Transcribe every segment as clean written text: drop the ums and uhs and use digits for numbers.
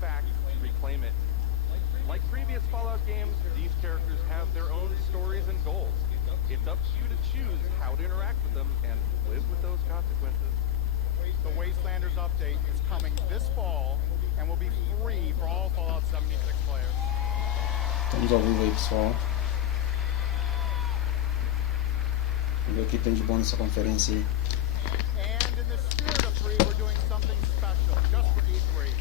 back to reclaim it. Like previous Fallout games, these characters have their own stories and goals. It's up to you to choose how to interact with them and live with those consequences. The Wastelanders update is coming this fall and will be free for all Fallout 76 players. Estamos ao vivo aí, pessoal. Vamos ver o que tem de bom nessa conferência aí. And in the spirit of free, we're doing something special just for E3.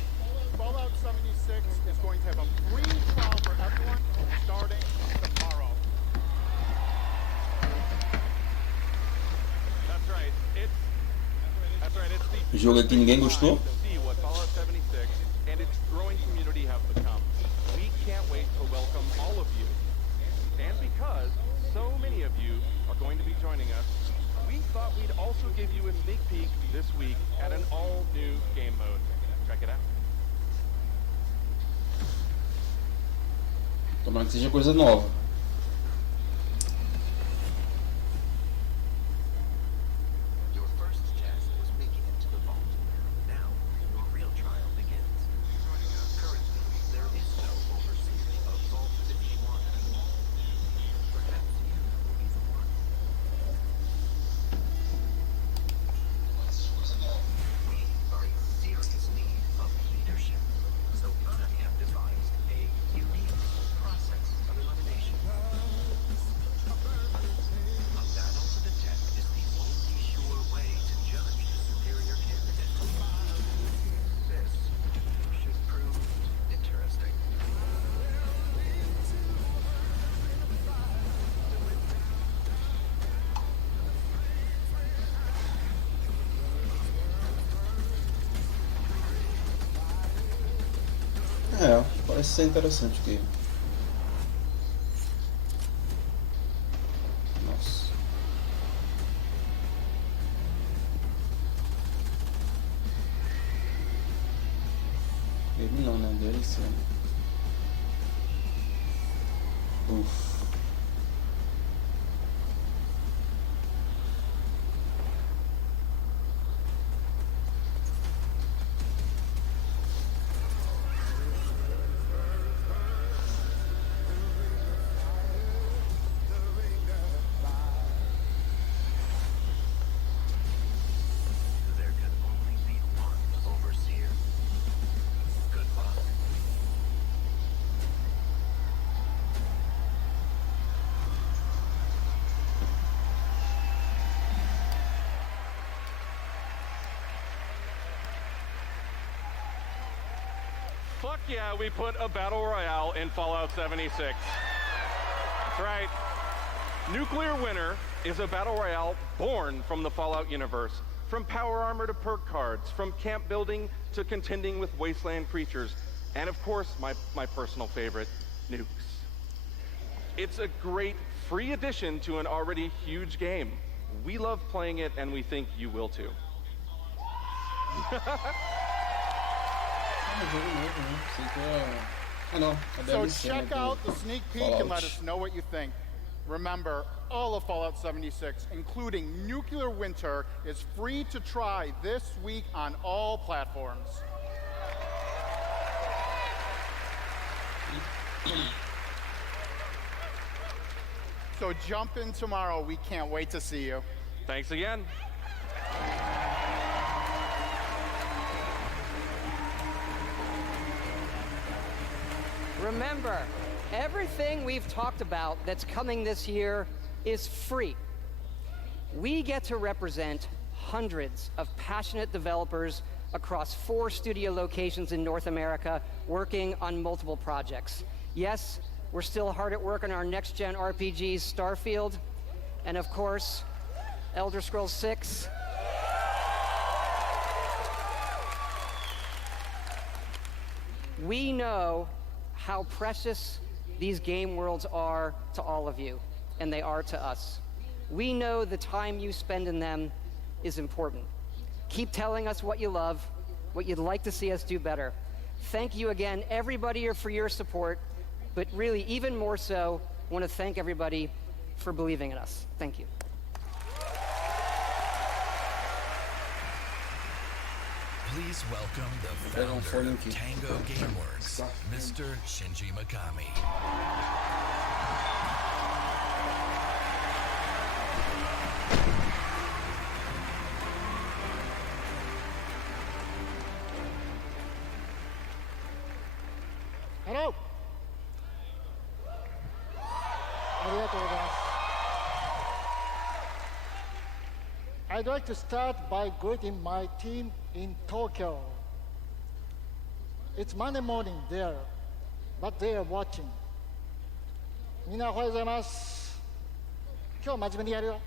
Fallout 76 is going to have a free trial for everyone starting tomorrow. That's right. It's the Jogo aqui ninguém gostou? to see what Fallout 76 and its growing community have become. We can't wait to welcome all of you. And because so many of you are going to be joining us, we thought we'd also give you a sneak peek this week at an all-new game mode. Check it out. Tomara que seja coisa nova. Your first task was making it to the vault. Now, your real trial begins. Currently, there is no overseer of Vault 51. Perhaps you will be the one. We are in serious need of leadership, so I have devised a unique process of elimination. A battle to the death is the only sure way to judge the superior candidate. This should prove interesting. É, parece ser interessante o game. Nossa. Game não, né? DLC. Uff. There can only be one overseer. Good luck. Fuck yeah, we put a battle royale in Fallout 76. That's right. Nuclear Winter is a battle royale born from the Fallout universe. From power armor to perk cards, from camp building to contending with wasteland creatures, and of course, my personal favorite, nukes. It's a great free addition to an already huge game. We love playing it, and we think you will too. É um jogo novo, né? Sei que é... Ah não, é So DLC, né, check do out the sneak peek and let Fallout. us know what you think. Remember, all of Fallout 76, including Nuclear Winter, is free to try this week on all platforms. So jump in tomorrow. We can't wait to see you. Thanks again. Remember, everything we've talked about that's coming this year is free. We get to represent hundreds of passionate developers across 4 studio locations in North America working on multiple projects. Yes, we're still hard at work on our next-gen RPGs, Starfield, and of course, Elder Scrolls 6. We know how precious these game worlds are to all of you, and they are to us. We know the time you spend in them is important. Keep telling us what you love, what you'd like to see us do better. Thank you again, everybody, for your support, but really, even more so, I want to thank everybody for believing in us. Thank you. Please welcome the Pega founder folha of aqui. Tango Gameworks, Mr. Shinji Mikami. Hello. ありがとうございます。I'd like to start by greeting my team in Tokyo. It's Monday morning there, but they are watching. みんなおはようございます。今日真面目にやるよ。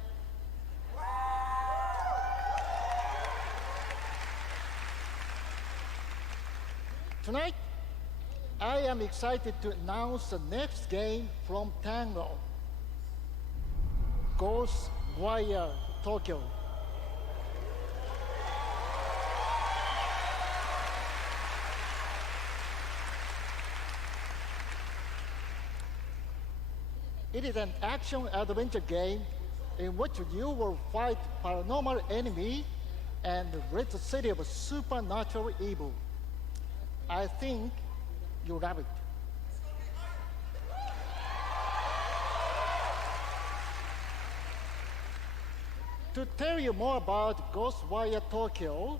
Tonight, I am excited to announce the next game from Tango. Ghost Warrior Tokyo. It is an action-adventure game in which you will fight paranormal enemy and rid the city of supernatural evil. I think you love it. To tell you more about Ghostwire Tokyo,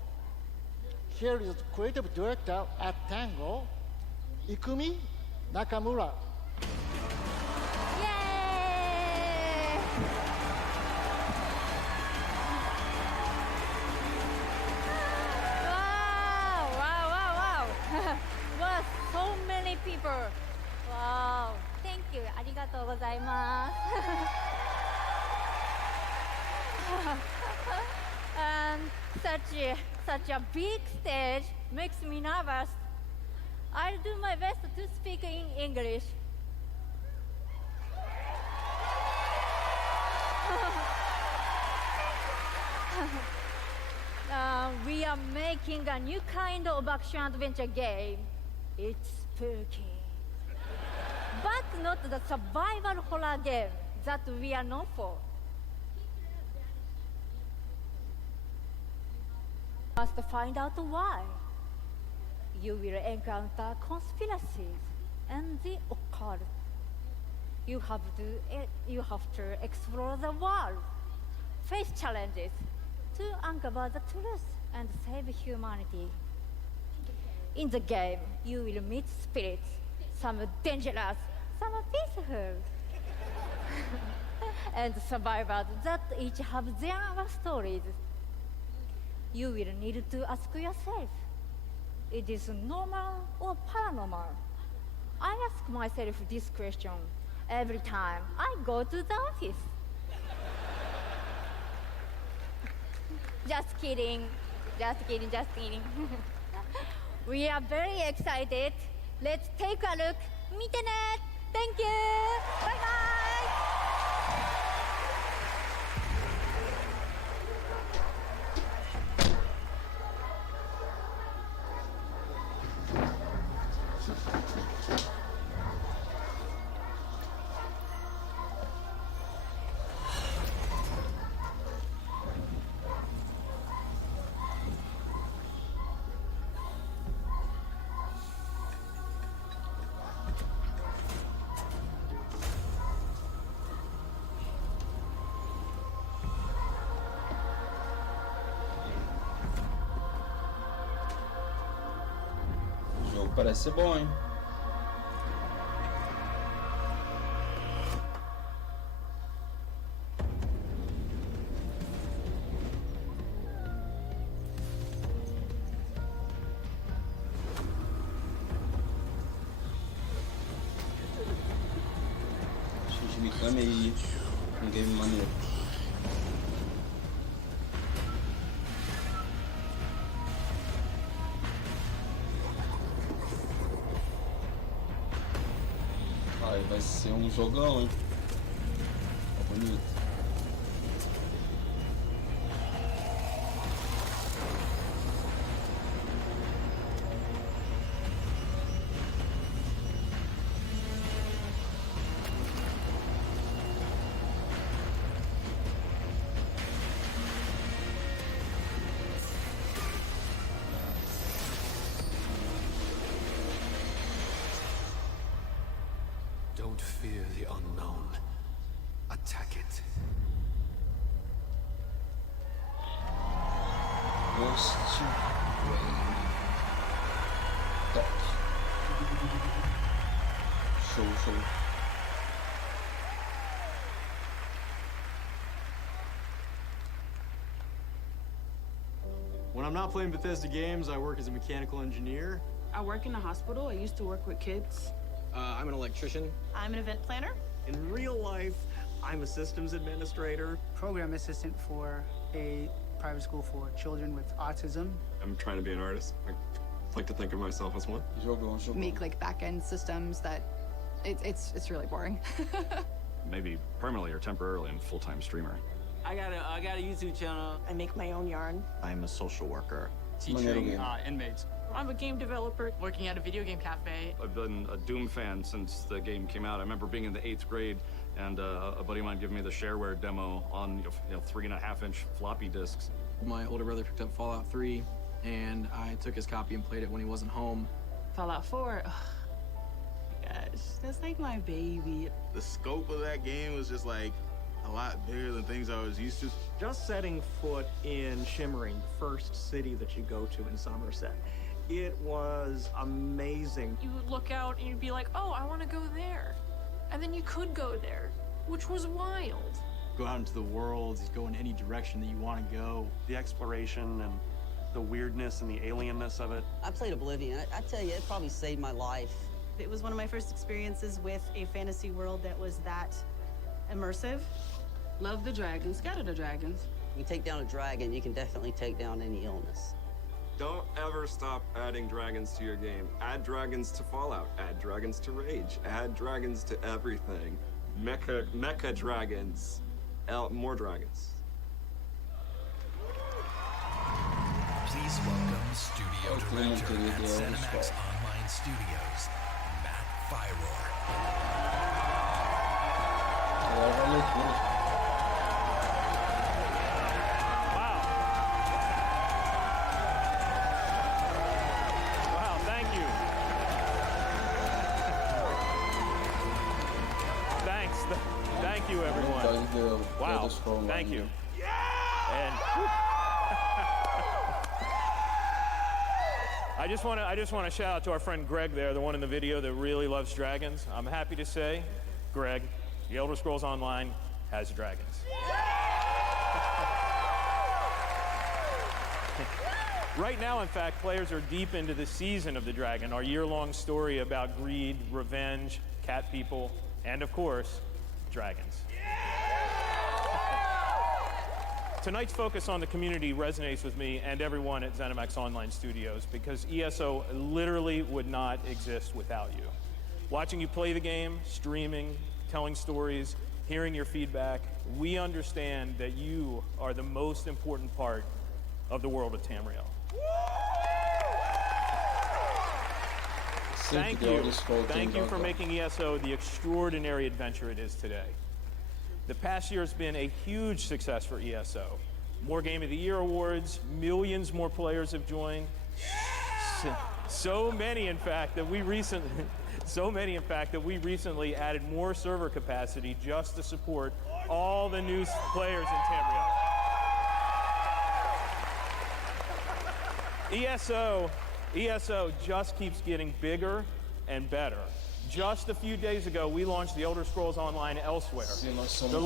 here is creative director at Tango, Ikumi Nakamura. Yay! Wow! Wow, so many people. Wow, thank you. ありがとうございます。And such a big stage makes me nervous. I'll do my best to speak in English. We are making a new kind of action-adventure game. It's spooky. But not the survival horror game that we are known for. Must find out why. You will encounter conspiracies and the occult. You have to explore the world, face challenges to uncover the truth and save humanity. In the game, you will meet spirits, some dangerous, some peaceful, and survivors that each have their own stories. You will need to ask yourself, it is normal or paranormal? I ask myself this question every time I go to the office. Just kidding. We are very excited. Let's take a look. 見てね. Thank you. Bye bye. O jogo parece ser bom, hein? Shinji Mikami aí, um game maneiro. Ai, vai ser um jogão, hein? Tá bonito. Don't fear the unknown. Attack it. Ghost Rain. Top. Show. When I'm not playing Bethesda games, I work as a mechanical engineer. I work in a hospital. I used to work with kids. I'm an electrician. I'm an event planner. In real life, I'm a systems administrator. Program assistant for a private school for children with autism. I'm trying to be an artist. I like to think of myself as one. Make like back-end systems that it's really boring. Maybe permanently or temporarily I'm a full-time streamer. I got a YouTube channel. I make my own yarn. I'm a social worker. Teaching inmates. I'm a game developer. Working at a video game cafe. I've been a Doom fan since the game came out. I remember being in the 8th grade and a buddy of mine giving me the shareware demo on 3.5-inch floppy disks. My older brother picked up Fallout 3, and I took his copy and played it when he wasn't home. Fallout 4. Oh, my gosh, that's like my baby. The scope of that game was just like a lot bigger than things I was used to. Just setting foot in Shimmering, the first city that you go to in Somerset, it was amazing. You would look out and you'd be like, oh, I want to go there. And then you could go there, which was wild. Go out into the world, go in any direction that you want to go. The exploration and the weirdness and the alienness of it. I played Oblivion. I tell you, it probably saved my life. It was one of my first experiences with a fantasy world that was that immersive. Love the dragons. Got the dragons. You take down a dragon, you can definitely take down any illness. Don't ever stop adding dragons to your game. Add dragons to Fallout. Add dragons to Rage. Add dragons to everything. Mecha dragons. More dragons. Please welcome Studio Director at ZeniMax Online Studios, Matt Firor. Wow, thank you. Thanks. Thank you, everyone. Wow, thank you. And I just want to shout out to our friend Greg there, the one in the video that really loves dragons. I'm happy to say, Greg, The Elder Scrolls Online has dragons. Right now, in fact, players are deep into the Season of the Dragon, our year-long story about greed, revenge, cat people, and of course, dragons. Tonight's focus on the community resonates with me and everyone at ZeniMax Online Studios because ESO literally would not exist without you. Watching you play the game, streaming, telling stories, hearing your feedback, we understand that you are the most important part of the world of Tamriel. Thank you. Thank you for making ESO the extraordinary adventure it is today. The past year has been a huge success for ESO. More Game of the Year awards, millions more players have joined. So many, in fact, that we recently added more server capacity just to support all the new players in Tamriel. ESO just keeps getting bigger and better. Just a few days ago, we launched The Elder Scrolls Online Elsewhere. The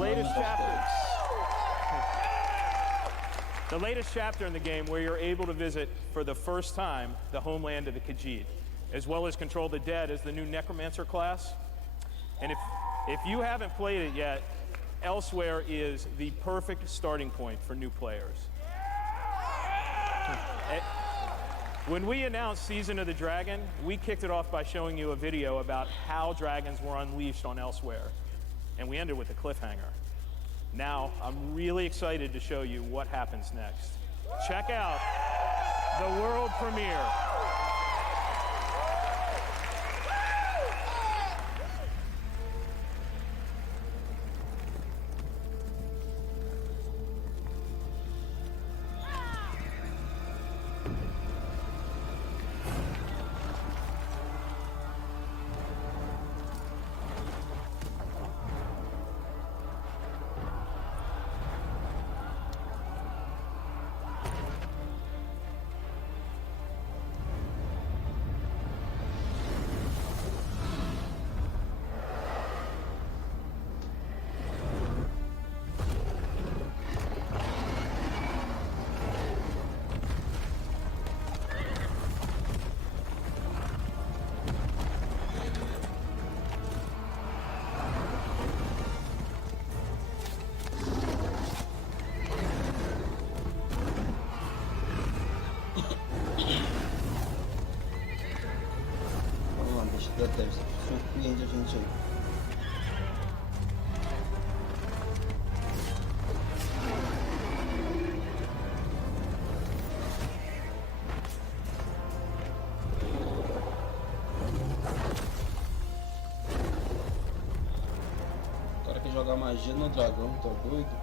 latest chapter in the game where you're able to visit for the first time the homeland of the Khajiit, as well as control the dead as the new Necromancer class. And if you haven't played it yet, Elsewhere is the perfect starting point for new players. When we announced Season of the Dragon, we kicked it off by showing you a video about how dragons were unleashed on Elsewhere, and we ended with a cliffhanger. Now, I'm really excited to show you what happens next. Check out the world premiere. Devolver surpreende a gente aí. O cara quer jogar magia no dragão, tá doido?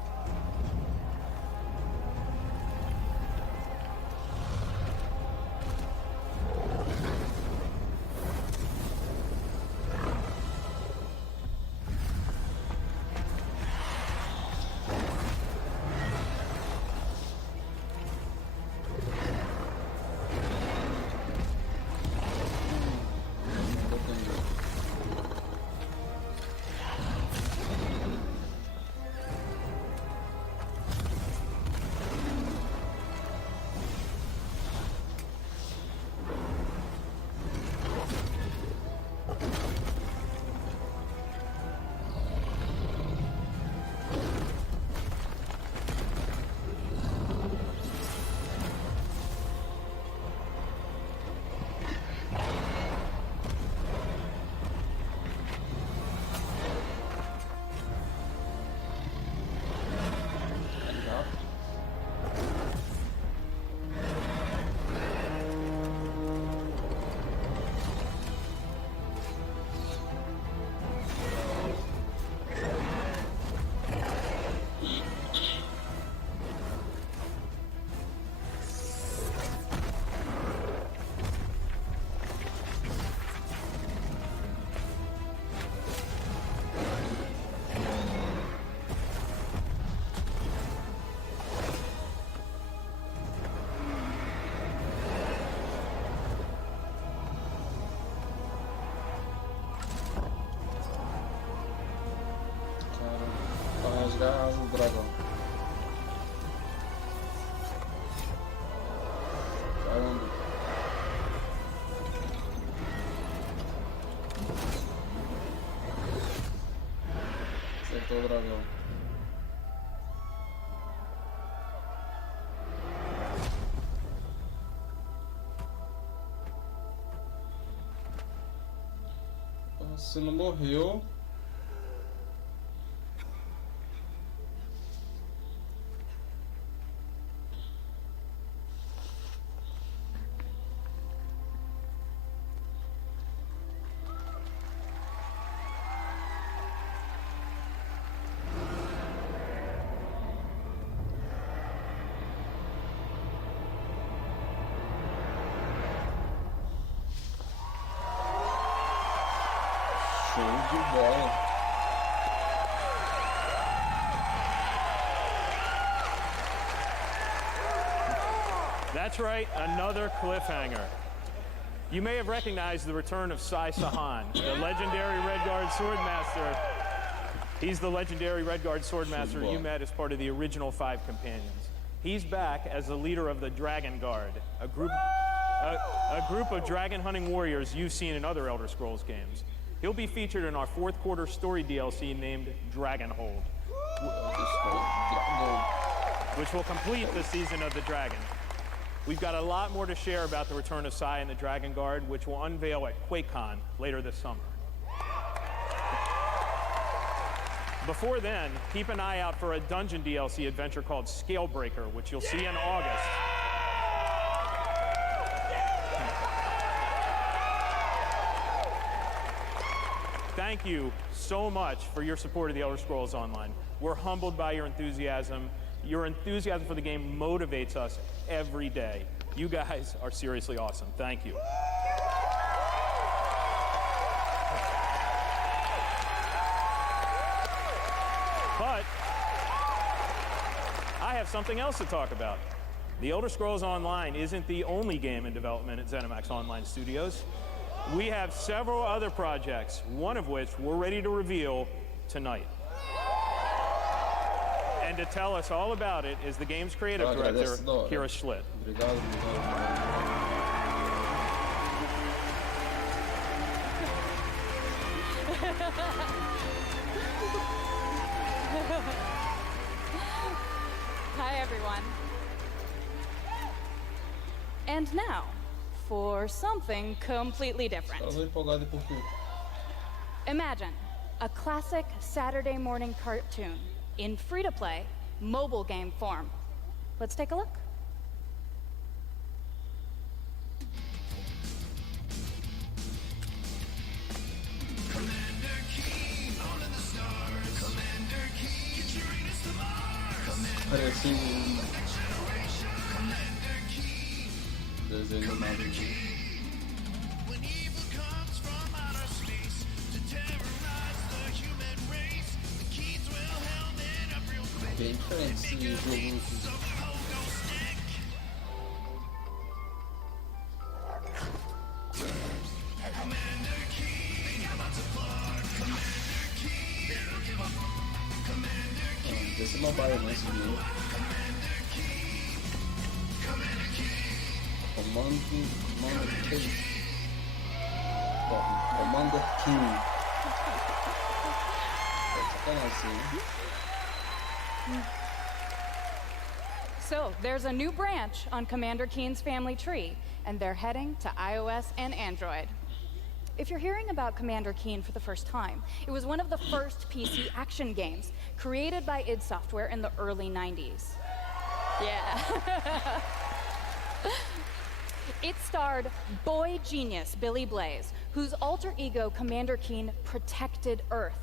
Rasgar a asa do dragão. Caramba. Acertou o dragão. Se não morreu. Show de bola. That's right, another cliffhanger. You may have recognized the return of Sai Sahan, the legendary Redguard Swordmaster. He's the legendary Redguard Swordmaster you met as part of the original 5 companions. He's back as the leader of the Dragon Guard, a group of dragon hunting warriors you've seen in other Elder Scrolls games. He'll be featured in our 4th quarter story DLC named Dragonhold, which will complete the Season of the Dragon. We've got a lot more to share about the return of Sai and the Dragon Guard, which will unveil at QuakeCon later this summer. Before then, keep an eye out for a dungeon DLC adventure called Scalebreaker, which you'll see in August. Thank you so much for your support of the Elder Scrolls Online. We're humbled by your enthusiasm. Your enthusiasm for the game motivates us every day. You guys are seriously awesome. Thank you. But I have something else to talk about. The Elder Scrolls Online isn't the only game in development at ZeniMax Online Studios. We have several other projects, one of which we're ready to reveal tonight. And to tell us all about it is the game's creative director, Kira Schlitt. Hi, everyone. And now, for something completely different. Tava empolgado por quê? Imagine a classic Saturday morning cartoon in free-to-play mobile game form. Let's take a look. Parece desenho animado. Bem diferente esse jogo. Esse mobile, né? Esse jogo. Commander King. Commander King. So, there's a new branch on Commander Keen's family tree, and they're heading to iOS and Android. If you're hearing about Commander Keen for the first time, it was one of the first PC action games created by id Software in the early 90s. Yeah. It starred boy genius Billy Blaze, whose alter ego Commander Keen protected Earth.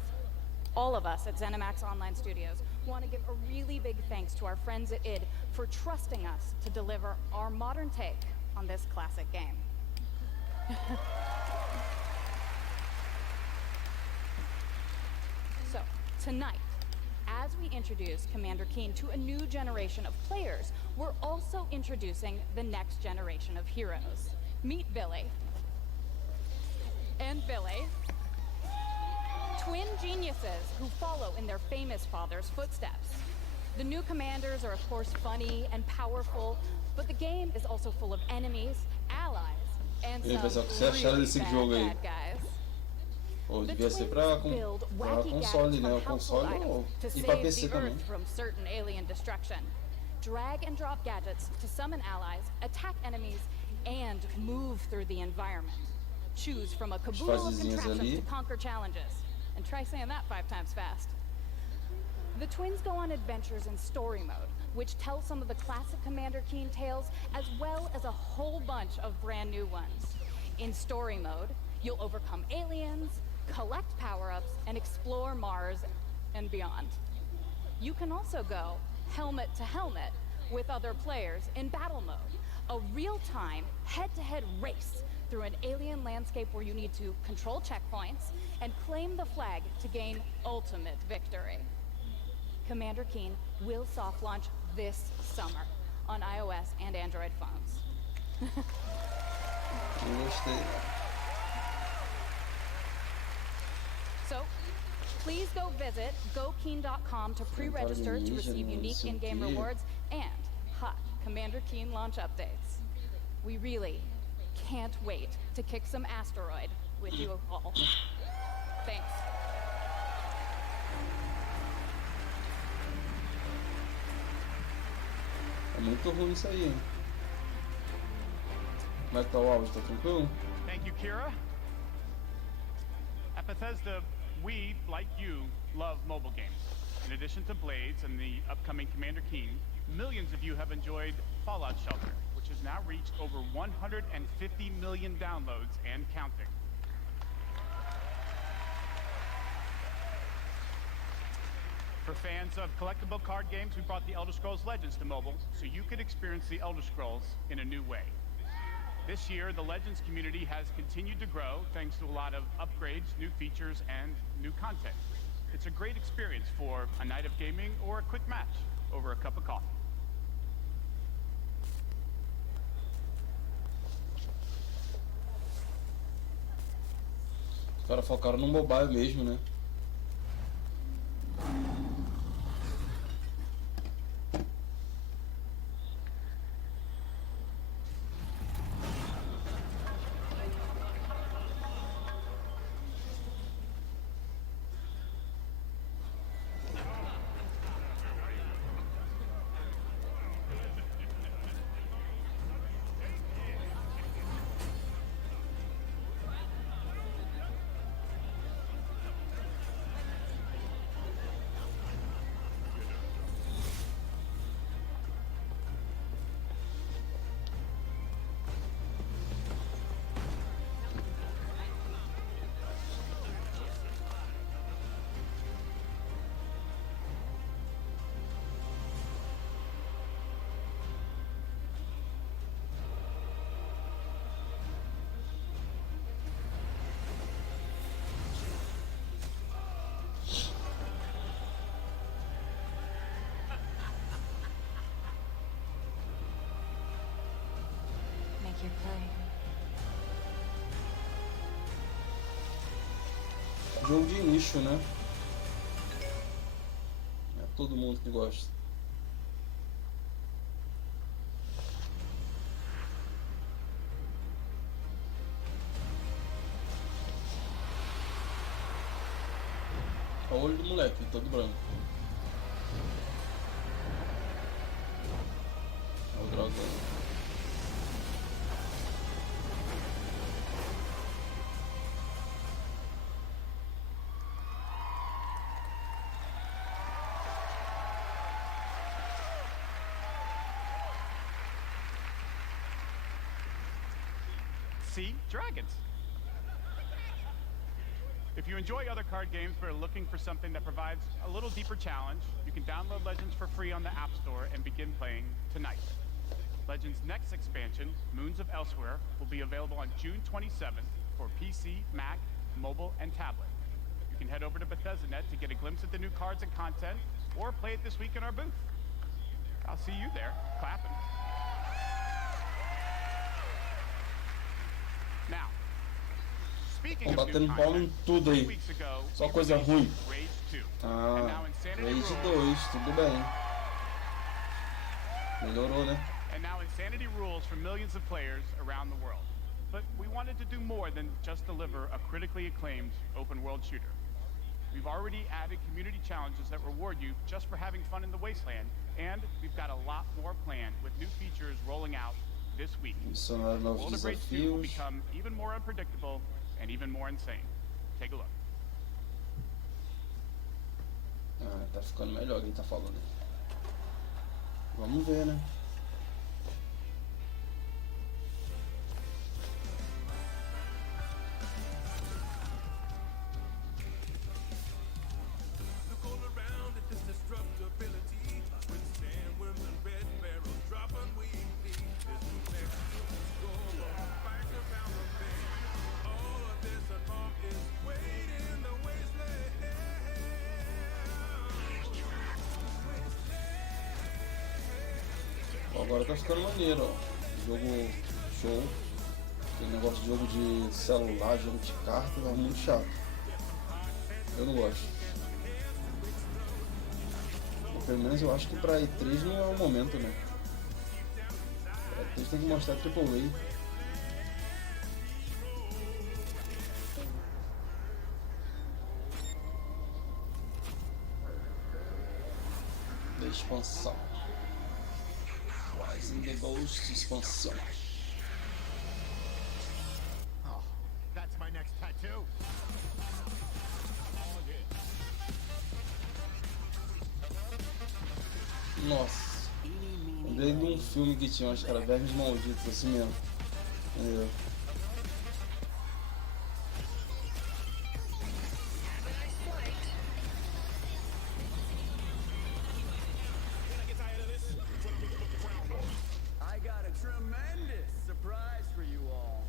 All of us at ZeniMax Online Studios want to give a really big thanks to our friends at id for trusting us to deliver our modern take on this classic game. So, tonight, as we introduce Commander Keen to a new generation of players, we're also introducing the next generation of heroes. Meet Billy. And Billy. Twin geniuses who follow in their famous father's footsteps. The new commanders are of course funny and powerful, but the game is also full of enemies, allies, and some really bad guys. Ou devia ser pra console, né? O console e pra PC também. From certain alien destruction. Drag and drop gadgets to summon allies, attack enemies, and move through the environment. Choose from a caboodle of contraptions to conquer challenges. And try saying that 5 times fast. The twins go on adventures in story mode, which tells some of the classic Commander Keen tales, as well as a whole bunch of brand new ones. In story mode, you'll overcome aliens, collect power-ups, and explore Mars and beyond. You can also go helmet to helmet with other players in battle mode, a real-time, head-to-head race through an alien landscape where you need to control checkpoints and claim the flag to gain ultimate victory. Commander Keen will soft launch this summer on iOS and Android phones. So, please go visit gokeen.com to pre-register to receive unique in-game rewards and hot Commander Keen launch updates. We really can't wait to kick some asteroid with you all. Thanks. É muito ruim isso aí, hein? Como é que tá o áudio? Tá tranquilo? Thank you, Kira. At Bethesda, we, like you, love mobile games. In addition to Blades and the upcoming Commander Keen, millions of you have enjoyed Fallout Shelter, which has now reached over 150 million downloads and counting. For fans of collectible card games, we brought the Elder Scrolls Legends to mobile, so you could experience the Elder Scrolls in a new way. This year, the Legends community has continued to grow thanks to a lot of upgrades, new features, and new content. It's a great experience for a night of gaming or a quick match over a cup of coffee. Os caras focaram no mobile mesmo, né? your play. Jogo de nicho, né? É todo mundo que gosta. Olha o olho do moleque, todo branco. Olha o dragão. See? Dragons. If you enjoy other card games but are looking for something that provides a little deeper challenge, you can download Legends for free on the App Store and begin playing tonight. Legends' next expansion, Moons of Elsewhere, will be available on June 27th for PC, Mac, mobile, and tablet. You can head over to Bethesda.net to get a glimpse at the new cards and content, or play it this week in our booth. I'll see you there, clapping. Now, speaking of new content, tudo aí. 3 weeks ago, Só we coisa released ruim. Rage 2. Ah, And now Insanity Rage Rules- 2, tudo bem. Melhorou, né? And now Insanity rules for millions of players around the world. But we wanted to do more than just deliver a critically acclaimed open-world shooter. We've already added community challenges that reward you just for having fun in the wasteland, and we've got a lot more planned with new features rolling out this week. Adicionaram The novos world of Rage 2 will desafios. become even more unpredictable and even more insane. Take a look. Ah, tá ficando melhor quem tá falando. Vamos ver, né? Look all around at this destructibility. Withstand when the red barrels drop unweekly. There's no next go on, fight around the bend. All of this and more is waiting in the wasteland. Ó, agora tá ficando maneiro, ó. Jogo show. Aquele negócio de jogo de celular, jogo de carta, é muito chato. Eu não gosto. Pelo menos eu acho que pra E3 não é o momento, né? Pra E3 tem que mostrar AAA. Da expansão. Rise in the Ghost expansão. Oh, that's my next tattoo. Nossa. Lembrei de um filme que tinha, acho que era Vermes Malditos, assim mesmo. Entendeu? I got a tremendous surprise for you all.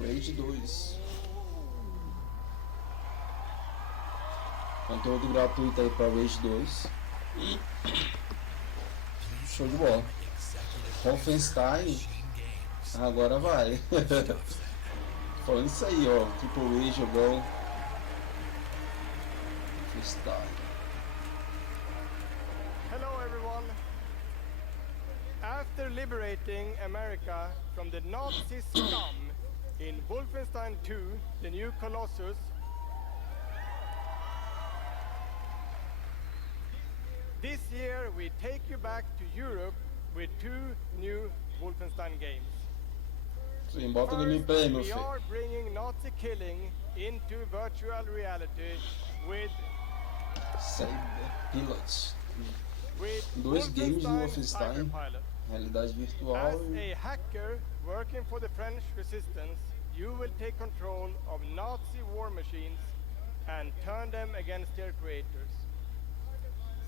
Rage 2. Conteúdo gratuito aí pra Rage 2. Show de bola. Wolfenstein. Agora vai. Falando isso aí, ó. Triple A, jogão. Wolfenstein. Hello everyone. After liberating America from the Nazi scum in Wolfenstein 2, The New Colossus, this year we take you back to Europe with 2 new Wolfenstein games. Sim, bota o gameplay, meu We filho. are bringing Nazi killing into virtual reality with Cyberpilot. with 2 games de Wolfenstein. Cyberpilot. Realidade virtual As e a hacker working for the French resistance, you will take control of Nazi war machines and turn them against their creators.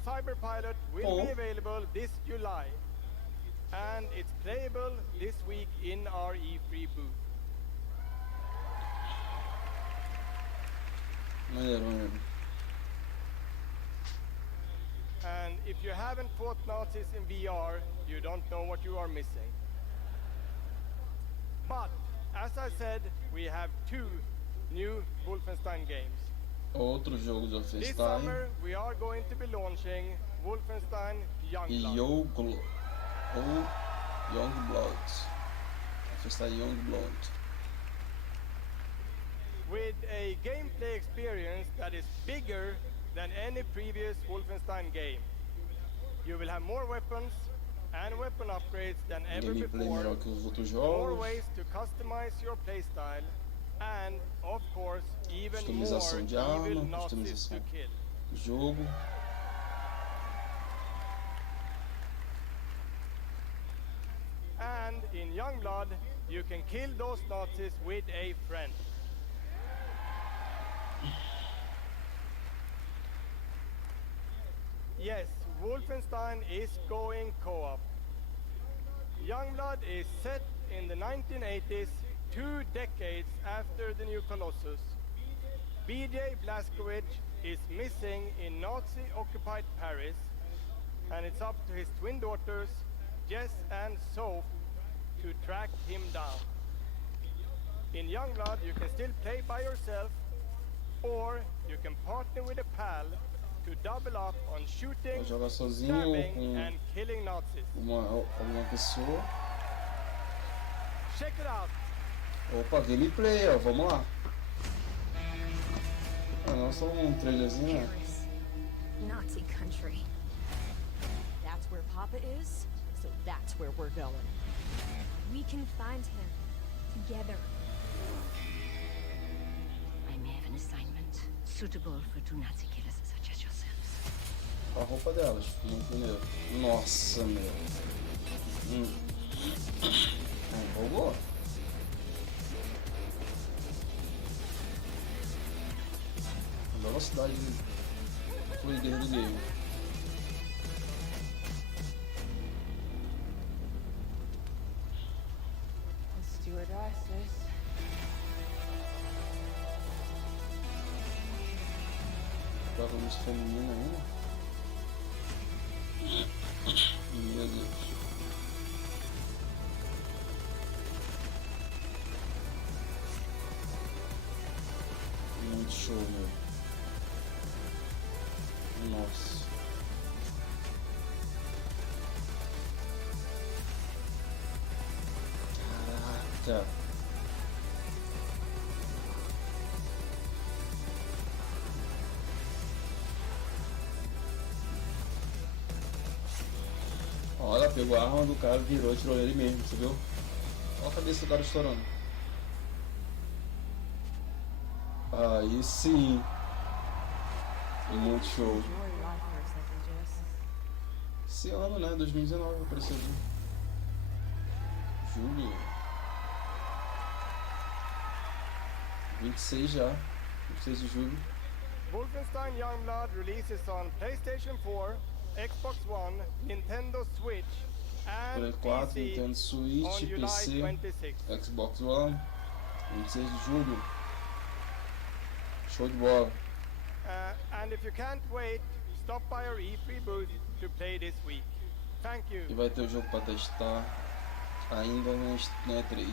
Cyberpilot will be available this July, and it's playable this week in in our E3 booth. Maneiro, maneiro. And if you haven't fought Nazis in VR, you don't know what you are missing. But, as I said, we have 2 new Wolfenstein games. Outro jogo de This Wolfenstein. summer, we are going to be launching Wolfenstein E Youngblood. Youngblood. Wolfenstein Youngblood. With a gameplay experience that is bigger than any previous Wolfenstein game. You will have more weapons and weapon upgrades than ever Gameplay before, melhor que os outros more jogos. ways to customize your playstyle, and, of course, even more Customização de arma, evil Nazis to customização kill. do jogo. And in Youngblood, you can kill those Nazis with a friend. Yes, Wolfenstein is going co-op. Youngblood is set in the 1980s, 2 decades after the new Colossus. BJ Blazkowicz is missing in Nazi-occupied Paris, and it's up to his twin daughters, Jess and Soph, to track him down. In Youngblood, you can still play by yourself, or you can partner with a pal to double up on shooting, Pode jogar sozinho ou stabbing, and killing Nazis. alguma pessoa. Check it out! Opa, gameplay, ó, vamos lá. Ah, não, só trailerzinho, né? Paris, Nazi country. That's where Papa is, so that's where we're going. We can find him together. I may have an assignment suitable for 2 Nazi killers such as yourselves. A roupa delas, muito maneiro. Nossa, meu. Empolgou? A velocidade de fluidez do game. Stewardesses. Protagonista feminina ainda. Meu Deus. Muito show, meu. Nossa. Caraca. Olha, pegou a arma do cara, virou e tirou ele mesmo, você viu? Olha a cabeça do cara estourando. Aí sim. Muito show. Esse ano, né? 2019 apareceu ali. Julho. 26 já. 26 de julho. Wolfenstein Youngblood releases on PlayStation 4, Xbox One, Nintendo Switch, and Play 4, PC Nintendo Switch, on July PC, 26th. Xbox One, 26 de julho. Show de bola. And if you can't wait, stop by our E3 booth to play this week. Thank you. E vai ter o jogo para testar ainda na E3.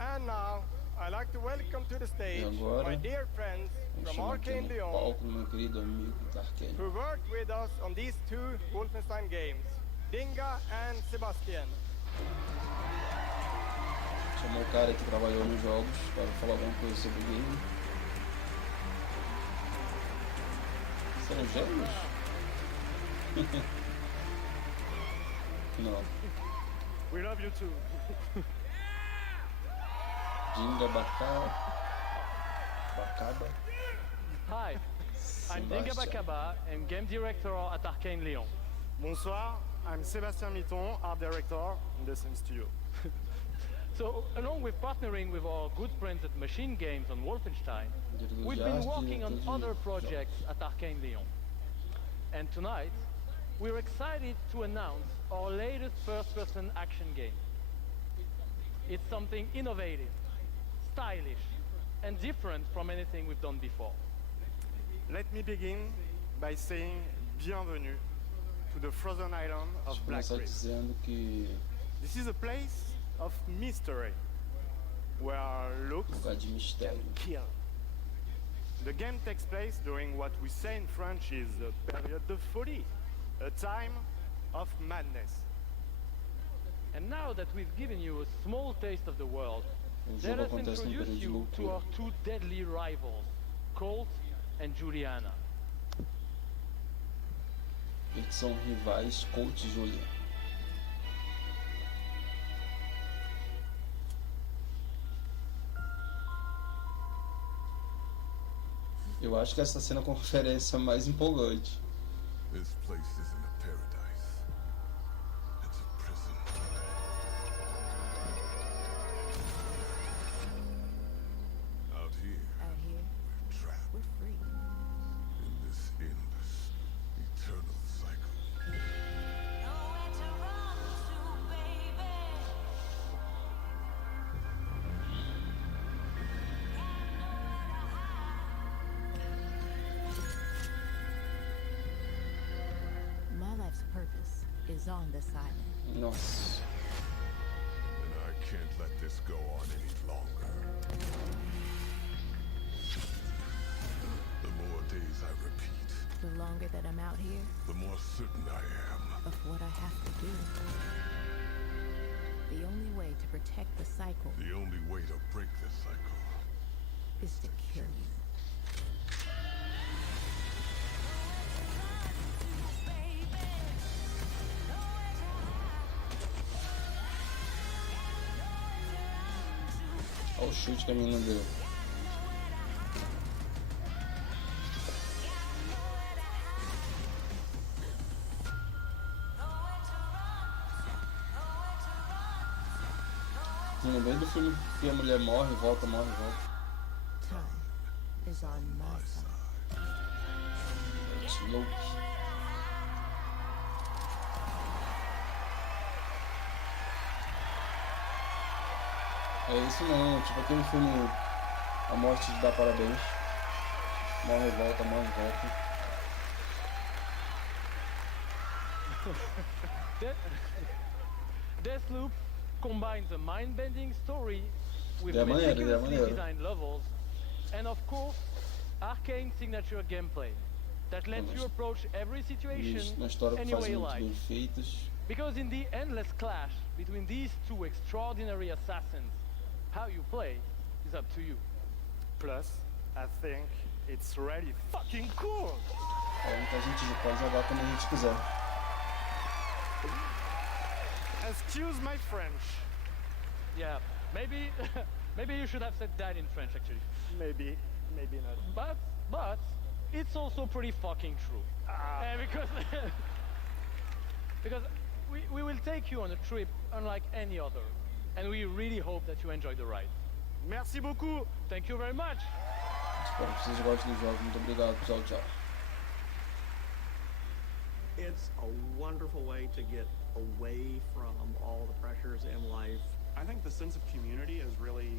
And now, I'd like to welcome to the E stage agora, my dear friends vamos from chamar aqui Arcane no Lyon, palco meu querido amigo da Arcane. who worked with us on these 2 Wolfenstein games, Dinga and Sebastian. Chamou o cara que trabalhou nos jogos para falar alguma coisa sobre o game. São gêmeos? Não. We love you too. Dinga Bacaba. Hi, I'm Dinga Bakaba, and game director at Arcane Lyon. Bonsoir, I'm Sébastien Mitton, art director in the same studio. So, along with partnering with our good friends at Machine Games on Wolfenstein, we've been working on other projects at Arcane Lyon. And tonight, we're excited to announce our latest first-person action game. It's something innovative, stylish, and different from anything we've done before. Let me begin by saying bienvenue to the frozen island of Black Começar Reef. dizendo que This is a place of mystery, where looks lugar de mistério. kill. The game takes place during what we say in French is a période de folie, a time of madness. And now that we've given you a small taste of the world, O let jogo us acontece no introduce período de you to loucura. our two deadly rivals, Colt and Juliana. Eles são rivais Colt e Julian. Eu acho que essa cena conferência é mais empolgante. This place isn't a paradise. It's a prison. Out here, we're trapped. We're free. In this endless, eternal cycle. My life's purpose is on this island. Nossa. And I can't let this go on any longer. The more days I repeat, The longer that I'm out here, the more certain I am. of what I have to do. The only way to protect the cycle The only way to break this cycle. is to kill you. Olha o chute que a menina deu. No meio do filme que a mulher morre, volta, morre, volta. Time is on my side. Loki. É isso não, tipo aquele filme A Morte te dá parabéns. Morre e volta, morre e volta. Deathloop combines a mind-bending story with De maneira, meticulously de maneira. designed levels, and of course, arcane signature gameplay that lets you approach every situation Uma história que any faz way you muito like. bem feitas. Because in the endless clash between these two extraordinary assassins, how you play is up to you. Plus, I think it's really fucking cool. Falando que a gente pode jogar como a gente quiser. Excuse my French. Yeah, maybe maybe you should have said that in French actually. Maybe not. But it's also pretty fucking true. Because because we will take you on a trip unlike any other, and we really hope that you enjoy the ride. Merci beaucoup. Thank you very much. Espero que vocês gostem do jogo. Muito obrigado. Tchau, tchau. It's a wonderful way to get away from all the pressures in life. I think the sense of community has really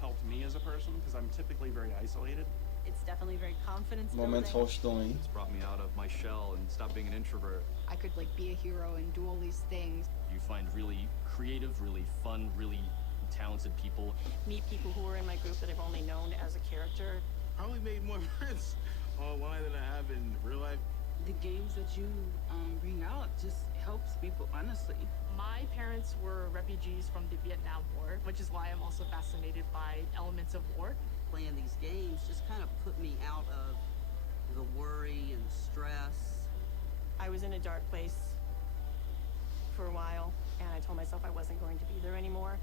helped me as a person because I'm typically very isolated. It's definitely very confidence Momento building. Faustão, hein? It's brought me out of my shell and stopped being an introvert. I could like be a hero and do all these things. You find really creative, really fun, really talented people. Meet people who are in my group that I've only known as a character. Probably made more friends online than I have in real life. The games that you bring out just helps people, honestly. My parents were refugees from the Vietnam War, which is why I'm also fascinated by elements of war. Playing these games just kind of put me out of the worry and stress. I was in a dark place for a while, and I told myself I wasn't going to be there anymore.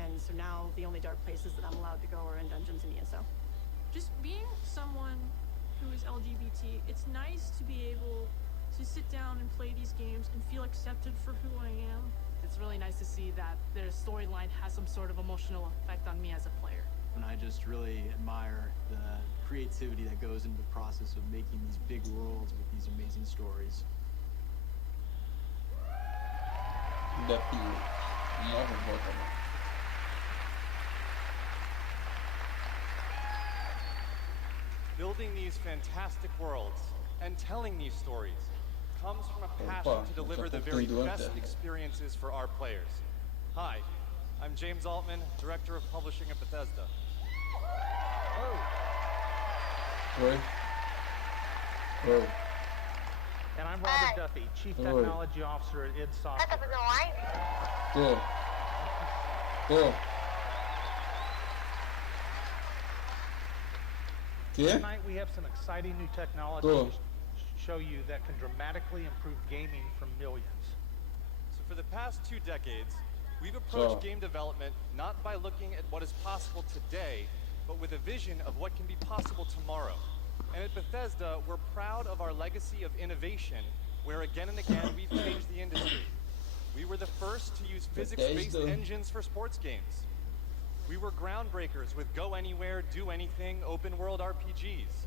And so now the only dark places that I'm allowed to go are in dungeons and ESO. Just being someone who is LGBT, it's nice to be able to sit down and play these games and feel accepted for who I am. It's really nice to see that their storyline has some sort of emotional effect on me as a player. And I just really admire the creativity that goes into the process of making these big worlds with these amazing stories. Depinho. Nova volta, mano. Building these fantastic worlds and telling these stories comes from a passion to deliver the very best experiences for our players. Hi, I'm James Altman, Director of Publishing at Bethesda. Oi. Oi. And I'm Robert Duffy, Chief Technology Officer at id Software. Tô. Tonight we have some exciting new technology to show you that can dramatically improve gaming for millions. So for the past 2 decades, we've approached game development not by looking at what is possible today, but with a vision of what can be possible tomorrow. And at Bethesda, we're proud of our legacy of innovation, where again and again we've changed the industry. We were the first to use physics-based engines for sports games. We were groundbreakers with Go Anywhere, Do Anything, open-world RPGs.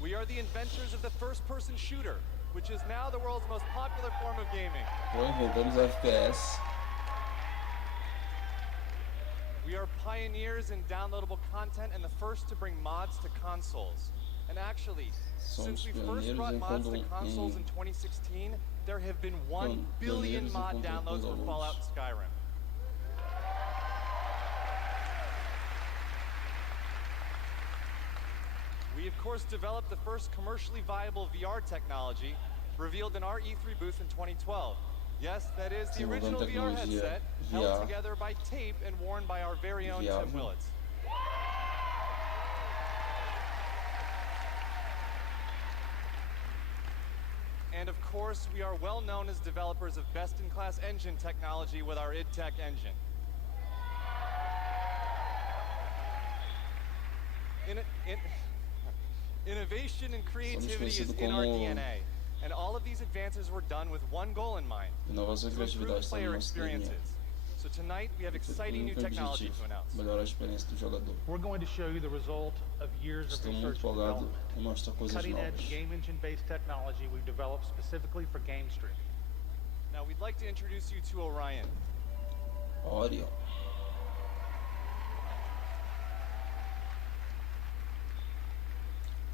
We are the inventors of the first-person shooter, which is now the world's most popular form of gaming. Inventamos FPS. We are pioneers in downloadable content and the first to bring mods to consoles. And actually, since we first brought mods to consoles in 2016, there have been 1 billion mod downloads for Fallout and Skyrim. We, of course, developed the first commercially viable VR technology, revealed in our E3 booth in 2012. Yes, that is the original VR headset, held together by tape and worn by our very own Tim Willits. And of course, we are well known as developers of best-in-class engine technology with our id Tech engine. Innovation and creativity is in our DNA, and all of these advances were done with one goal in mind: to improve player experiences. So tonight we have exciting new technology to announce. We're going to show you the result of years of research and development. Cutting-edge game engine-based technology we've developed specifically for game streaming. Now we'd like to introduce you to Orion. Orion.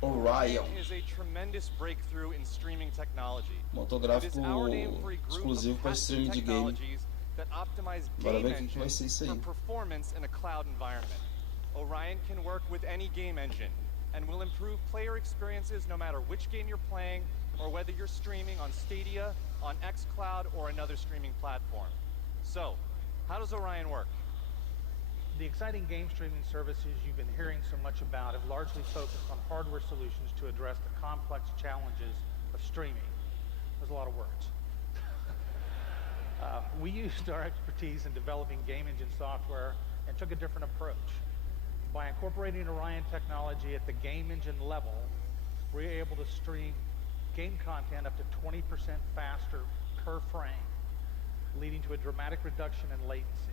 Orion is a tremendous breakthrough in streaming technology. Motor gráfico exclusivo para streaming de game. That optimize game engines for performance in a cloud environment. Orion can work with any game engine and will improve player experiences no matter which game you're playing or whether you're streaming on Stadia, on xCloud, or another streaming platform. So, how does Orion work? The exciting game streaming services you've been hearing so much about have largely focused on hardware solutions to address the complex challenges of streaming. There's a lot of words. We used our expertise in developing game engine software and took a different approach. By incorporating Orion technology at the game engine level, we're able to stream game content up to 20% faster per frame, leading to a dramatic reduction in latency.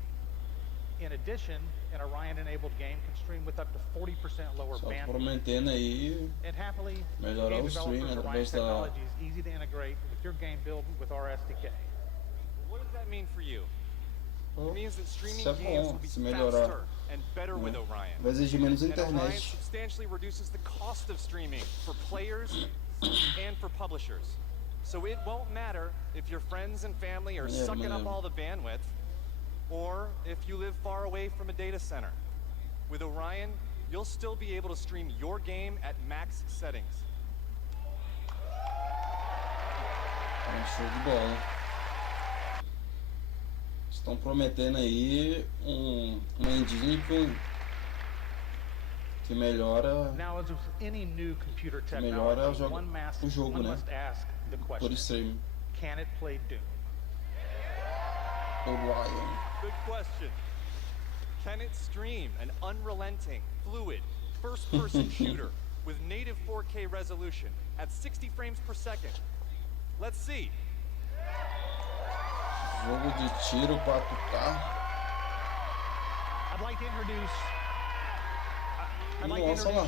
In addition, an Orion-enabled game can stream with up to 40% lower bandwidth. And happily, game developers' Orion technology is easy to integrate with your game build with our SDK. What does that mean for you? It means that streaming games will be faster and better with Orion. And Orion substantially reduces the cost of streaming for players and for publishers. So it won't matter if your friends and family are sucking up all the bandwidth, or if you live far away from a data center. With Orion, you'll still be able to stream your game at max settings. Show de bola. Estão prometendo aí engine que melhora o jogo, né? Por streaming. Can it play Doom? Orion. Good question. Can it stream an unrelenting, fluid, first-person shooter with native 4K resolution at 60 frames per second? Let's see. Jogo de tiro 4K. I'd like to introduce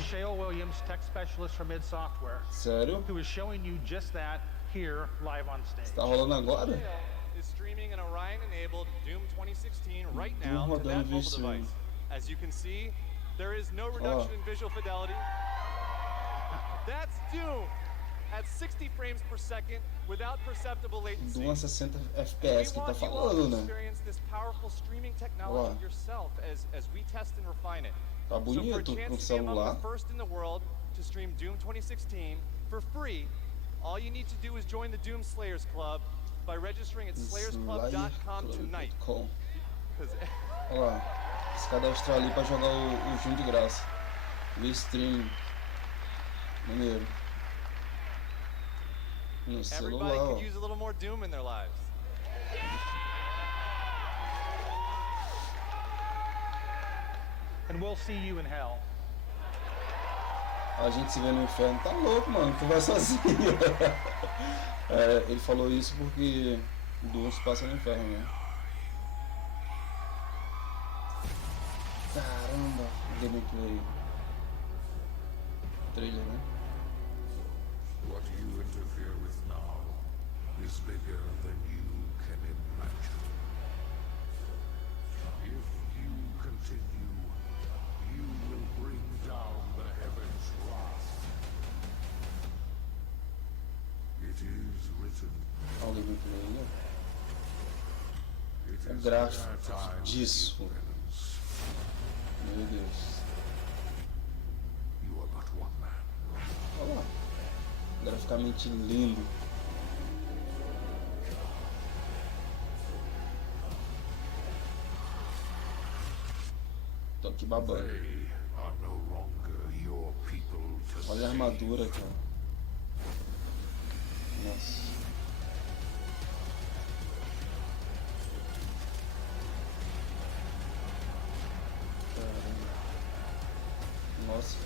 Shale Williams, tech specialist from id Software. Sério? Who is showing you just that here live on stage. Está rolando agora? Is streaming an Orion-enabled 2016 right now to rodando that via mobile stream. device. As you can see, there is no reduction in visual fidelity. That's Doom at 60 frames per second without perceptible latency. Doom a 60 We FPS que tá want you all falando, to né? experience this powerful streaming technology Olá. yourself as we test and refine it. Tá So for a bonito chance no to be among celular. the first in the world to stream Doom 2016 for free, all you need to do is join the Doom Slayers Club by registering at slayersclub.com tonight. Slayerclub.com. 'Cause Olha lá, se cadastrar ali pra jogar o jogo de graça. Via stream. Maneiro. No everybody celular, could ó. use a little more Doom in their lives. And we'll see you in hell. A gente se vê no inferno. Tá louco, mano. Tu vai sozinho. É, ele falou isso porque o Doom se passa no inferno, né? Caramba, gameplay. Trailer, né? What you interfere with now is bigger than you can imagine. If you continue, you will bring down the heavens' wrath. It is written. Olha o gameplay, né? It O is gráfico their time disso. to give penance. Meu Deus. You are but one man. Olha lá. Graficamente lindo. Tô aqui babando. They are no longer your people to Olha a save. armadura, cara. Nossa. Caramba. Nossa.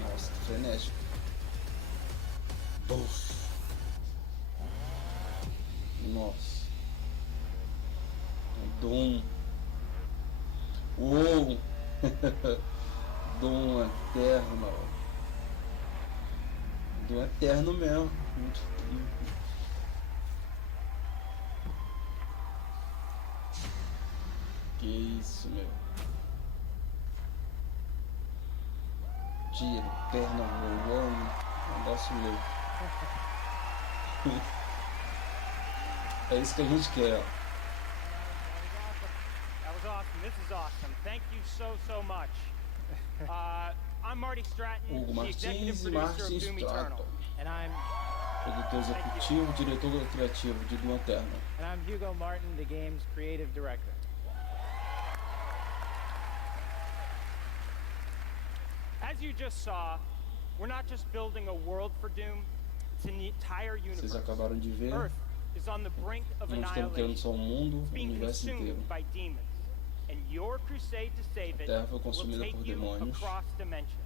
Nossa, que frenético. Buf. Nossa. Doom. Uou. Doom eterno. Doom eterno mesmo. Que isso, meu. Tiro, perna voando. Negócio louco. É isso que a gente quer, ó. That was awesome. This is awesome. Thank you so much. I'm Marty Stratton, Hugo the executive Martins producer e of Doom Martins Eternal. Stratton. And I'm Produtor executivo, diretor criativo de Doom Eterno. And I'm Hugo Martin, the game's creative director. As you just saw, we're not just building a world for Doom, it's an entire universe. Vocês acabaram de ver. Earth is on the brink of Não estamos querendo só annihilation. o mundo, It's o being universo inteiro. consumed by demons. And your crusade to save it Terra foi will consumida take por you demônios. across dimensions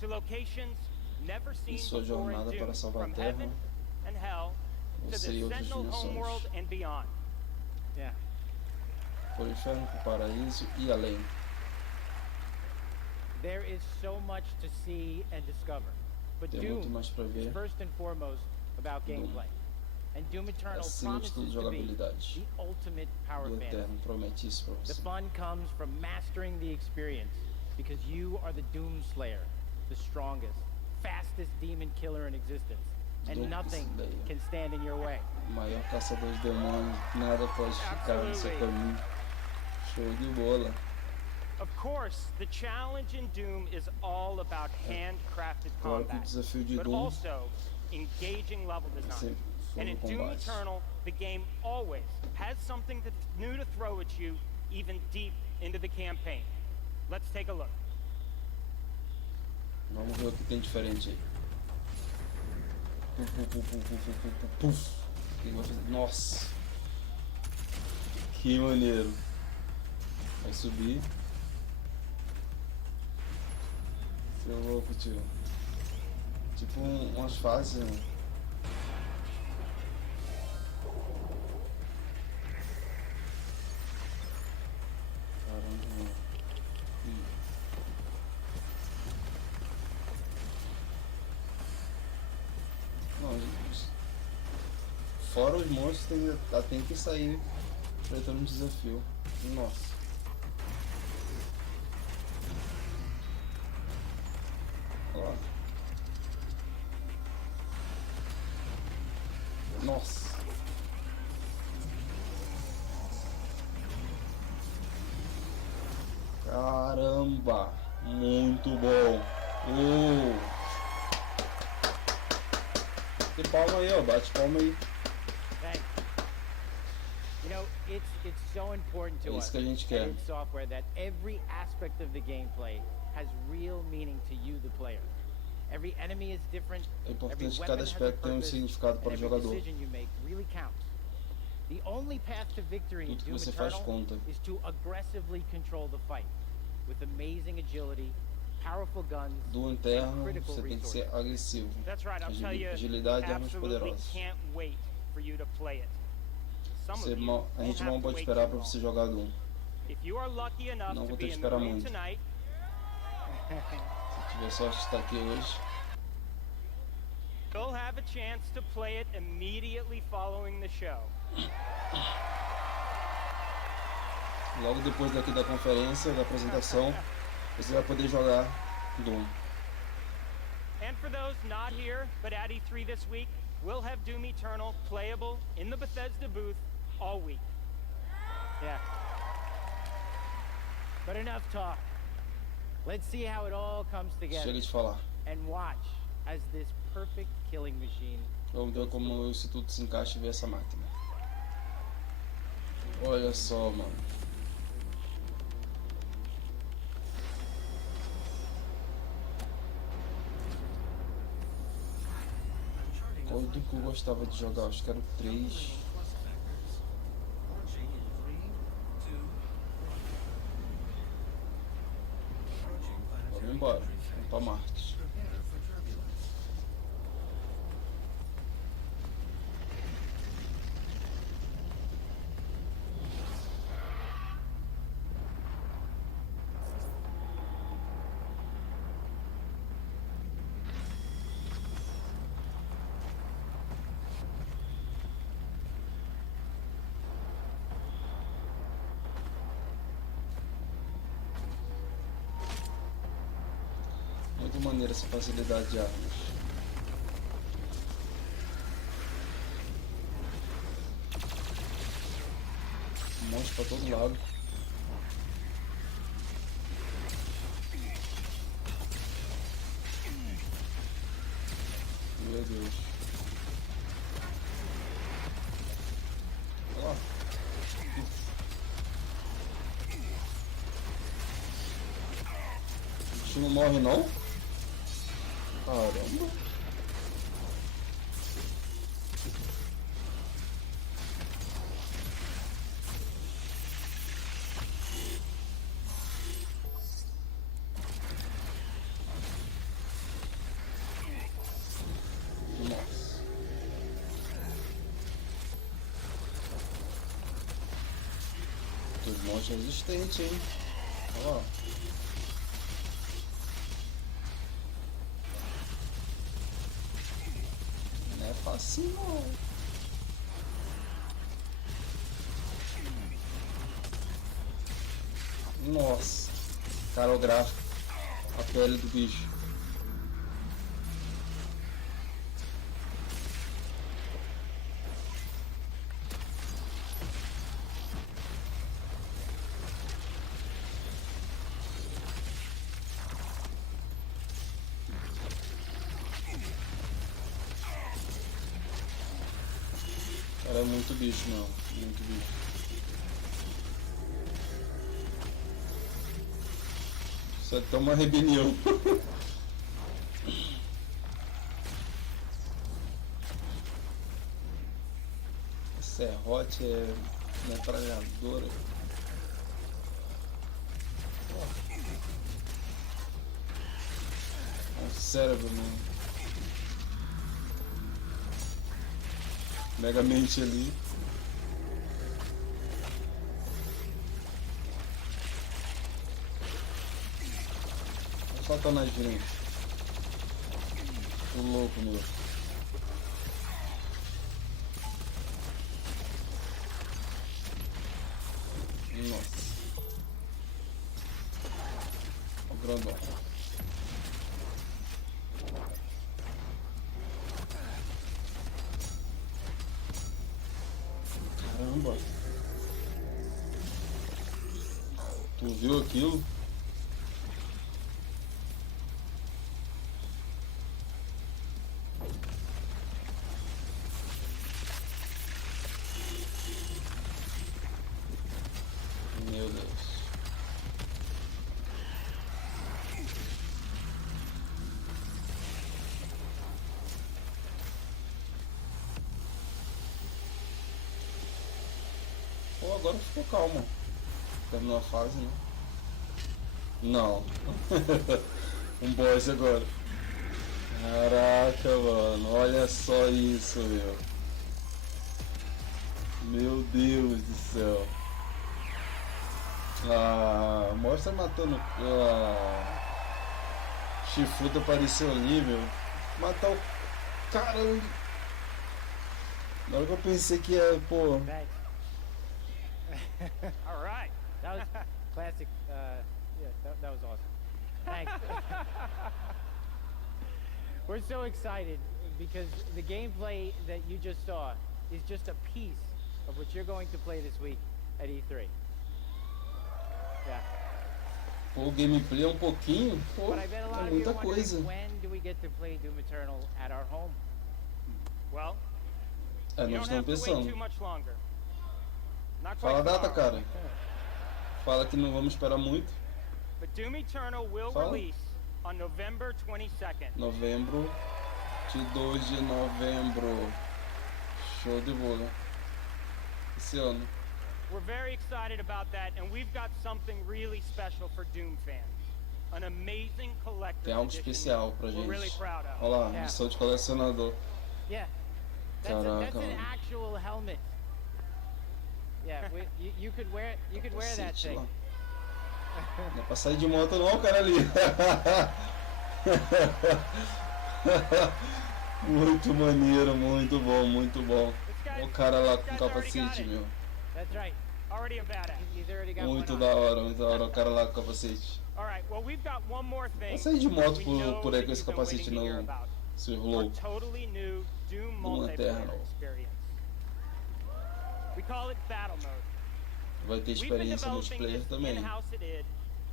to locations never seen E sua before in jornada Doom, para salvar from a Terra, heaven and hell to você e the outras Sentinel homeworld dimensões. and beyond. Yeah. Por inferno, para o paraíso e além. There is so much to see and discover, but Tem muito Doom mais para is ver. first and foremost about Doom. gameplay. And Doom Eternal Acima de promises tudo, to be jogabilidade. the ultimate power Do fantasy. Eterno promete isso para The você. fun comes from mastering the experience because you are the Doom Slayer, the strongest, fastest demon killer in existence, and Doom nothing Slayer. can stand in your way. O maior caçador de demônios, nada pode ficar no seu Absolutely. caminho. Show de bola. Of course, the challenge in Doom is all about handcrafted Claro que o combat, desafio de but Doom also engaging level design. sempre foi And in no Doom combate. Eternal, the game always has something that's new to throw at you, even deep into the campaign. Let's take a look. Vamos ver o que tem diferente aí. Puf, puf, puf, puf, puf, puf, puf, puf. O que ele vai fazer? Nossa! Que maneiro! Vai subir. Seu louco, tio. Tipo umas fases, né? Caramba, mano. Fora os monstros, tem que sair enfrentando um desafio. Nossa. Olha lá. Nossa. Caramba. Muito bom. Bate palma aí, ó. Bate palma aí. Thanks. You know, it's so important to É us isso que a gente at quer. id Software that every aspect of the gameplay has real meaning to you, the player. Every enemy is different. É Every importante que weapon cada has a aspecto tenha um purpose, significado para and o every jogador. decision you make really counts. The only path to victory in Tudo que Doom você faz Eternal conta. is to aggressively control the fight with amazing agility, powerful guns, Do and interno, critical você tem que ser resources. agressivo. That's right, I'll tell you, Agilidade e armas absolutely poderosas. can't wait for you to play it. Some Você of you mal, a won't gente have mal to pode wait esperar too para long. você jogar Doom. If you are lucky enough Não to vou ter be que in the esperar room muito. tonight, Se tiver sorte de estar aqui hoje. you'll have a chance to play it immediately following the show. Logo depois daqui da conferência, da apresentação, você vai poder jogar Doom. And for those not here, but at E3 this week, we'll have Doom Eternal playable in the Bethesda booth all week. Yeah. But enough talk. Let's see how it all comes together. Chega de falar. And watch as this perfect killing machine. Vamos ver como isso tudo se encaixa e ver essa máquina. Olha só, mano. Qual do que eu gostava de jogar? Acho que era o 3. Vamos embora. Vamos pra Marte. Muito maneira essa facilidade de armas. Um monte pra todo lado. Meu Deus. Olha lá. O bicho não morre não? Caramba. Nossa. Tem um monte resistente, hein? Olha lá. Não é fácil não. Nossa. Cara, o gráfico. A pele do bicho. Cara, é muito bicho, não. Muito bicho. Isso é até uma rebelião. Serrote é metralhadora. É um cérebro, né? Megamente ali. Olha o satanás vindo. O louco, meu. Caramba. Tu viu aquilo? Meu Deus. Pô, agora ficou calmo. Terminou a fase, né? Não. Um boss agora. Caraca, mano. Olha só isso, meu. Meu Deus do céu. Ah, mostra matando. Chifuta apareceu ali, meu. Matar o cara. Na hora que eu pensei que ia, pô. All right. That was classic. Yeah, that was awesome. Thanks. We're so excited because the gameplay that you just saw is just a piece of what you're going to play this week at E3. Yeah. Pô, o gameplay é um pouquinho, pô, But I bet a lot é of you muita are wondering, coisa. when do we get to play Doom Eternal at our home? Well, É, you nós don't have estamos to wait too pensando. much longer. Not quite Fala a data, tomorrow. cara. Fala que não vamos esperar muito. But Doom Eternal will Fala. release on November 22nd. Novembro, de 2 de novembro. Show de bola. Esse ano. We're very excited about that, and we've got something really special for Doom fans. An amazing collector's Tem algo edition especial pra we're really gente. proud of. Olha lá, Yeah. edição de colecionador. Yeah. That's Caraca, an mano. actual helmet. Yeah, you could wear that Cacete, thing. lá. Não é pra sair de moto não, cara ali. Muito maneiro, muito bom, muito bom. O cara lá com capacete, meu. That's right. Already a badass. He's already got Muito one da on. hora, muito da hora. O cara lá com capacete. All right, well, we've got one more thing. Vai sair de moto we know por aí that com esse you've been capacete waiting to hear não about. se Our rolou. totally new Doom Do multiplayer Eternal. experience. We call it Battle Mode. Vai ter We've been experiência developing multiplayer this também. in-house at id,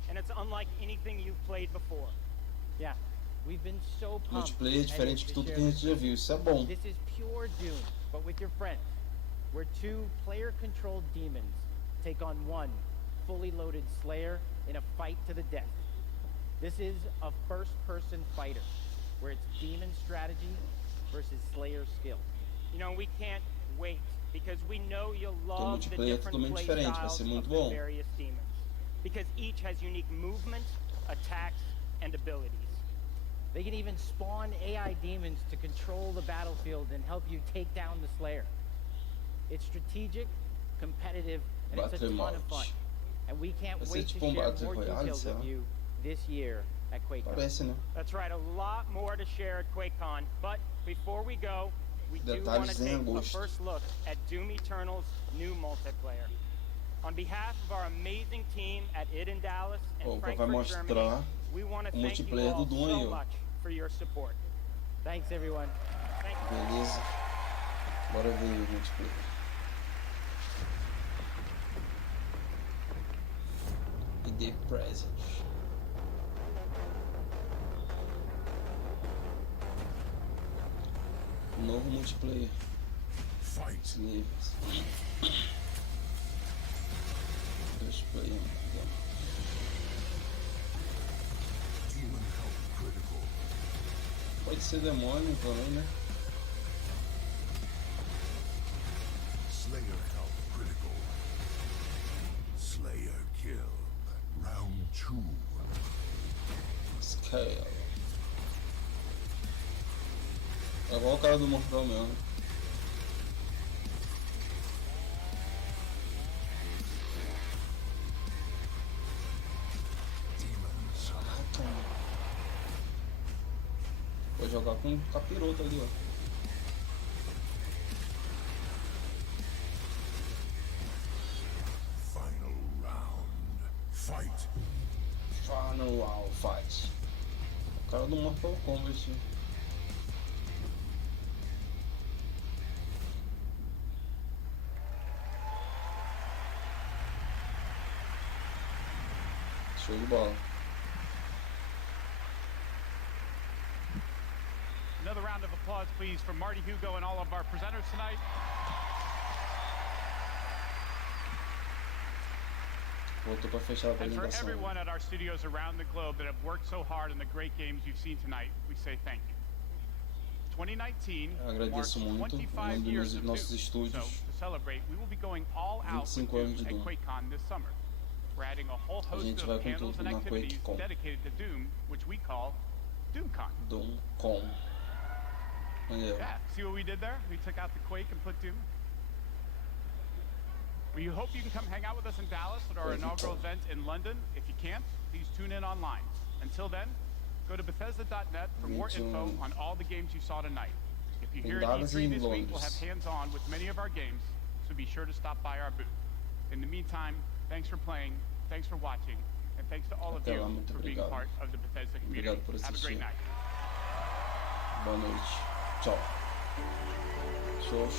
and it's unlike anything you've played before. Yeah. We've been so pumped. Multiplayer é diferente de tudo que a gente já viu, isso é bom. This is pure Doom, but with your friends. Where two player-controlled demons take on one fully loaded Slayer in a fight to the death. This is a first-person fighter, where it's demon strategy versus Slayer skill. You know, we can't wait because we know you'll Tem love the multiplayer different totalmente play diferente, vai styles ser of muito the bom. various demons. Because each has unique movement, attacks, and abilities. They can even spawn AI demons to control the battlefield and help you take down the Slayer. It's strategic, competitive, and it's a Battle ton of fun. mode. And we can't Vai ser wait to tipo um share Battle more Royale, details será? with you this year at QuakeCon. Parece, né? That's right, a lot more to share at QuakeCon. But before we go, we do want Detalhes to em take a agosto. first look at Doom Eternal's new multiplayer. On behalf of our amazing team at id in Dallas and Opa, vai Frankfurt, Germany, mostrar we want to o thank you multiplayer all do Doom aí, so ó. much for your support. Thanks, everyone. Thank you. Beleza. Bora ver o multiplayer. ID Present. Novo multiplayer. Fight. Níveis. 2 player. Demon health critical. Pode ser demônio também, né? Slayer health critical. Slayer kill. Round 2. Scale. É igual o cara do Mortal mesmo. Caraca. Vou jogar com um capiroto ali, ó. Final round. Fight. Final round fight. O cara do Mortal Kombat. Show de bola. Another round of applause, please, for Marty Hugo and all of our presenters tonight. Voltou para fechar a And for apresentação. everyone at our studios around the globe that have worked so hard on the great games you've seen tonight, we say thank you. 2019 marks Agradeço muito 25 dos years of nossos Doom. estúdios. So, to celebrate, we will be going all out with 25 anos Doom de at Doom. QuakeCon this summer. We're adding a whole A host gente of vai com panels tudo and na activities QuakeCon. dedicated to Doom, which we call DoomCon. Doom.com. Maneiro. Yeah, see what we did there? We took out the Quake and put Doom. We hope you can come hang out with us in Dallas at our inaugural event in London. If you can't, please tune in online. Until then, go to Bethesda.net for more info on all the games you saw tonight. If you're here at Dallas E3 e this week, Londres. we'll have hands-on with many of our games, so be sure to stop by our booth. In the meantime, thanks for playing, thanks for watching, and thanks to all of Até you lá, muito for being obrigado. part of the Bethesda community. Obrigado por Have a assistir. great night. Boa noite. Tchau.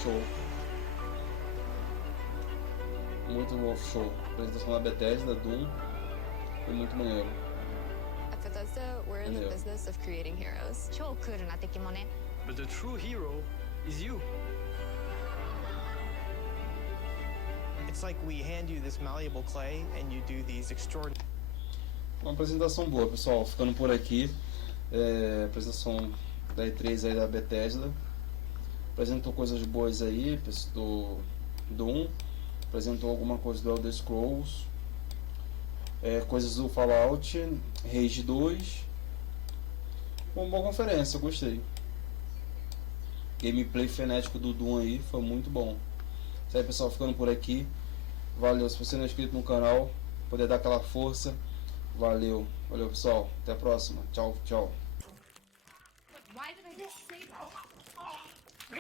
Show. Muito bom show. Apresentação da Bethesda, Doom. Foi muito maneiro. At Bethesda, we're in the Maneiro. business of creating heroes. But the true hero is you. It's like we hand you this malleable clay and you do these extraordinary. Uma apresentação boa, pessoal. Ficando por aqui. Apresentação da E3 aí da Bethesda. Apresentou coisas boas aí do Doom. Apresentou alguma coisa do Elder Scrolls. Coisas do Fallout. Rage 2. Uma boa conferência, eu gostei. Gameplay frenético do Doom aí, foi muito bom. Isso aí, pessoal, ficando por aqui. Valeu, se você não é inscrito no canal, poder dar aquela força. Valeu, pessoal. Até a próxima. Tchau. Why did I just say that?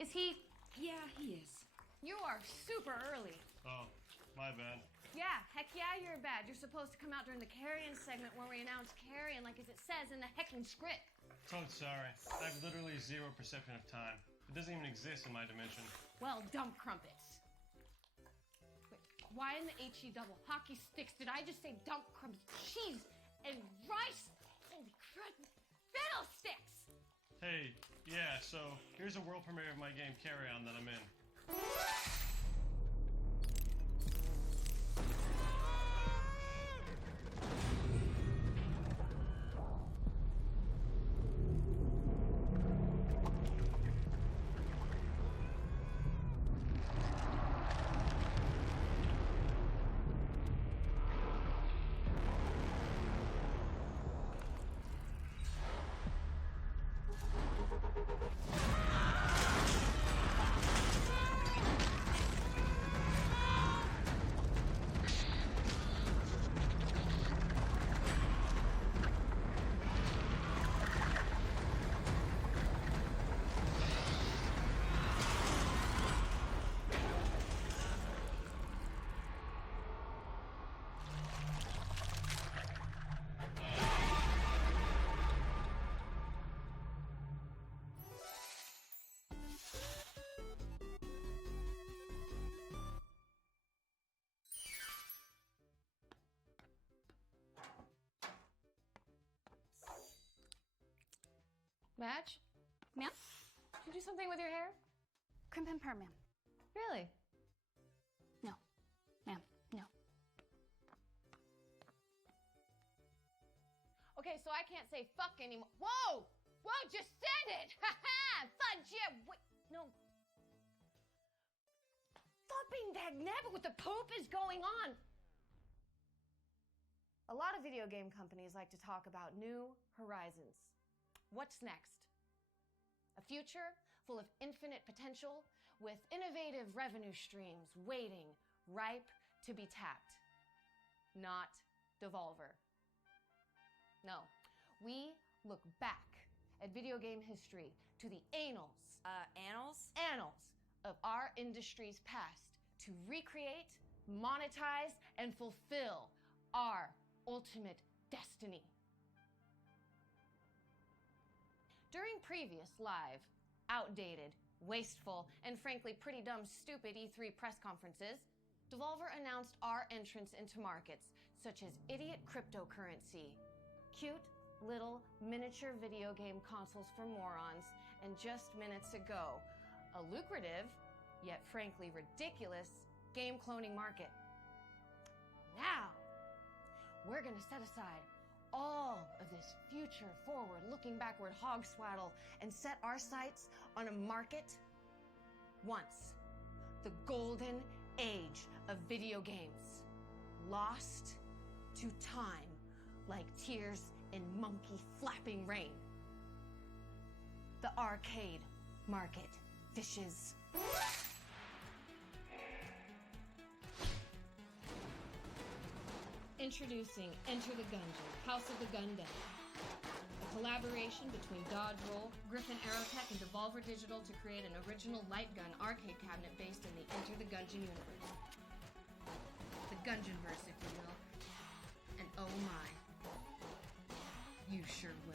Is he? Yeah, he is. You are super early. Oh, my bad. Yeah, heck yeah, you're bad. You're supposed to come out during the Carrion segment where we announce Carrion like as it says in the heckin' script. So sorry. I have literally zero perception of time. It doesn't even exist in my dimension. Well, dumb crumpets. Wait, why in the HE double hockey sticks did I just say dump crumpets, cheese, and rice? Holy crud, fiddlesticks! Hey, yeah, so here's a world premiere of my game Carry On that I'm in. Madge? Ma'am? Did you do something with your hair? Crimp and perm, ma'am. Really? No. Ma'am, no. Okay, so I can't say fuck anymore. Whoa! Whoa, just said it! Ha ha! Fudge, yeah, wait, no. Fucking dagnabbit, what the poop is going on? A lot of video game companies like to talk about new horizons. What's next? A future full of infinite potential with innovative revenue streams waiting, ripe to be tapped. Not Devolver. No, we look back at video game history to the annals. Annals? Annals of our industry's past to recreate, monetize, and fulfill our ultimate destiny. During previous live, outdated, wasteful, and frankly pretty dumb stupid E3 press conferences, Devolver announced our entrance into markets such as idiot cryptocurrency, cute little miniature video game consoles for morons, and just minutes ago, a lucrative, yet frankly ridiculous, game cloning market. Now, we're gonna set aside all of this future forward, looking backward hog swaddle and set our sights on a market once the golden age of video games, lost to time like tears in monkey flapping rain. The arcade market fishes. Introducing Enter the Gungeon, House of the Gundead. A collaboration between Dodge Roll, Griffin Aerotech, and Devolver Digital to create an original light gun arcade cabinet based in the Enter the Gungeon universe. The Gungeonverse, if you will. And oh my, you sure will.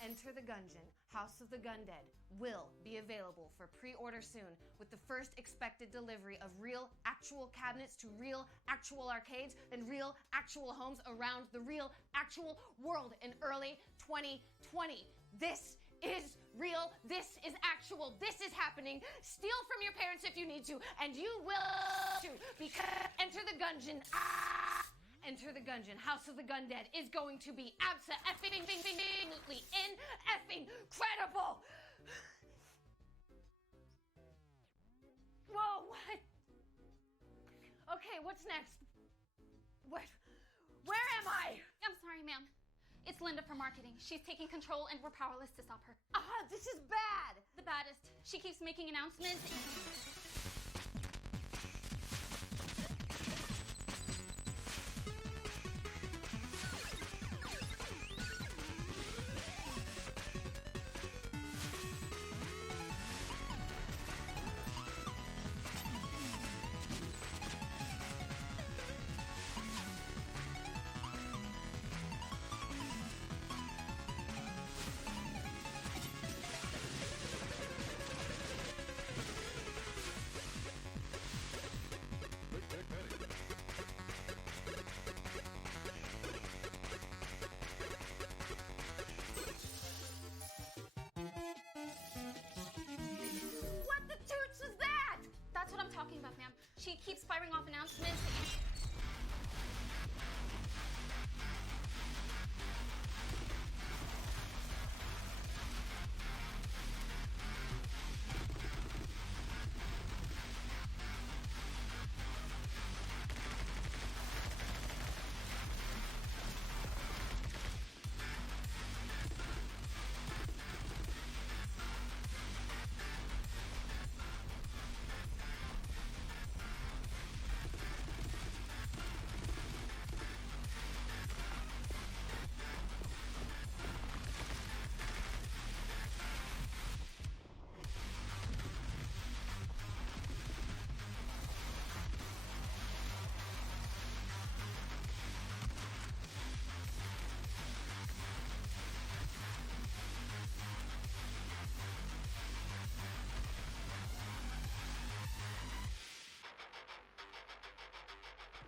Enter the Gungeon, House of the Gundead will be available for pre-order soon, with the first expected delivery of real, actual cabinets to real, actual arcades and real, actual homes around the real, actual world in early 2020. This is real. This is actual. This is happening. Steal from your parents if you need to, and you will too, because Enter the Gungeon. Enter the Gungeon, House of the Gundead is going to be absolutely incredible. Whoa, what? Okay, what's next? Where am I? I'm sorry, ma'am. It's Linda from marketing. She's taking control and we're powerless to stop her. This is bad. The baddest. She keeps making announcements. That's what I'm talking about, ma'am. She keeps firing off announcements.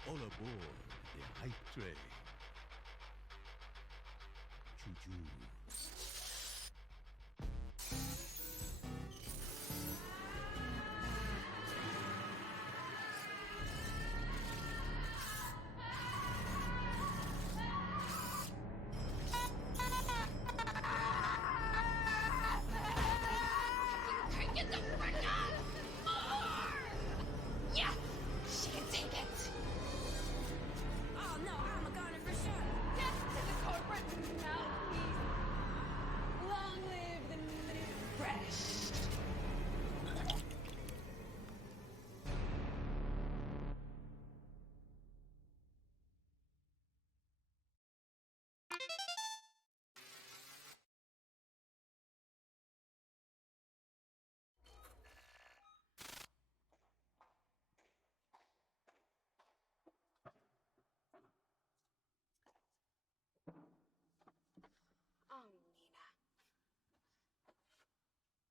All aboard the hype train. Choo-choo. Yeah, she can take it. Oh no, I'm gonna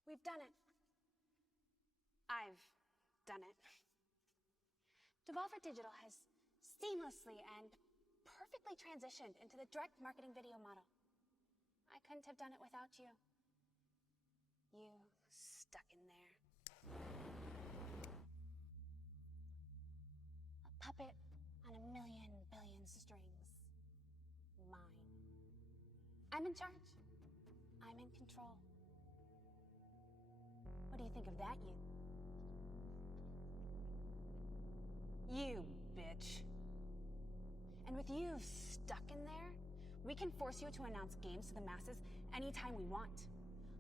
We've done it. I've done it. Devolver Digital has seamlessly and perfectly transitioned into the direct marketing video model. I couldn't have done it without you. You stuck in there. A puppet on a million billion strings. Mine. I'm in charge. I'm in control. What do you think of that, you? You bitch. And with you stuck in there, we can force you to announce games to the masses anytime we want.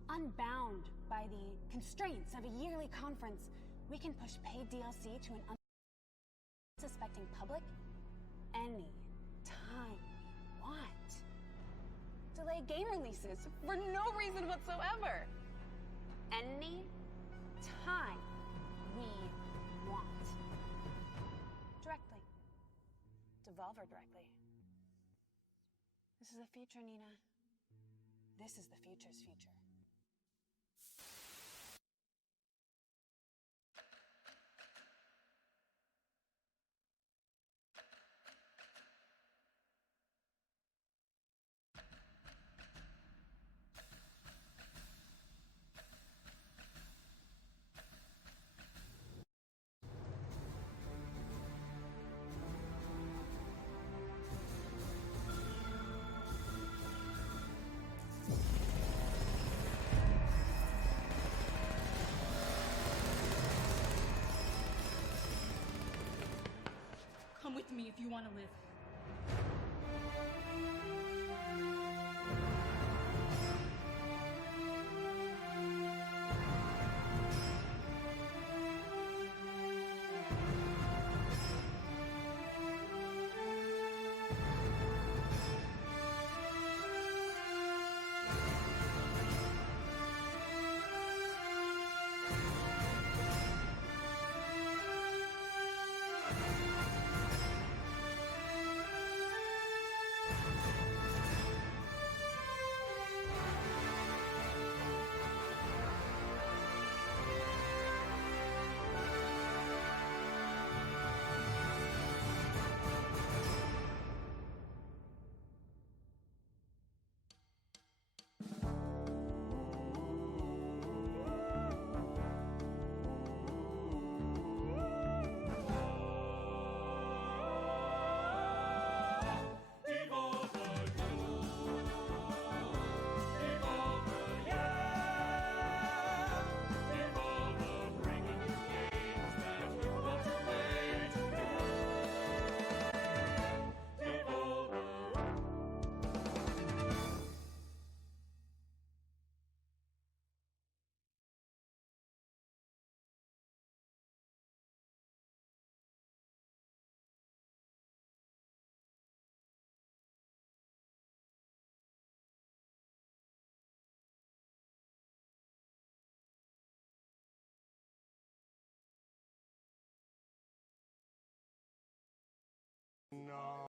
Unbound by the constraints of a yearly conference, we can push paid DLC to an unsuspecting public any time we want. Delay game releases for no reason whatsoever. Any time we want. Directly. Devolver directly. This is the future, Nina. This is the future's future. Come with me if you want to live. No.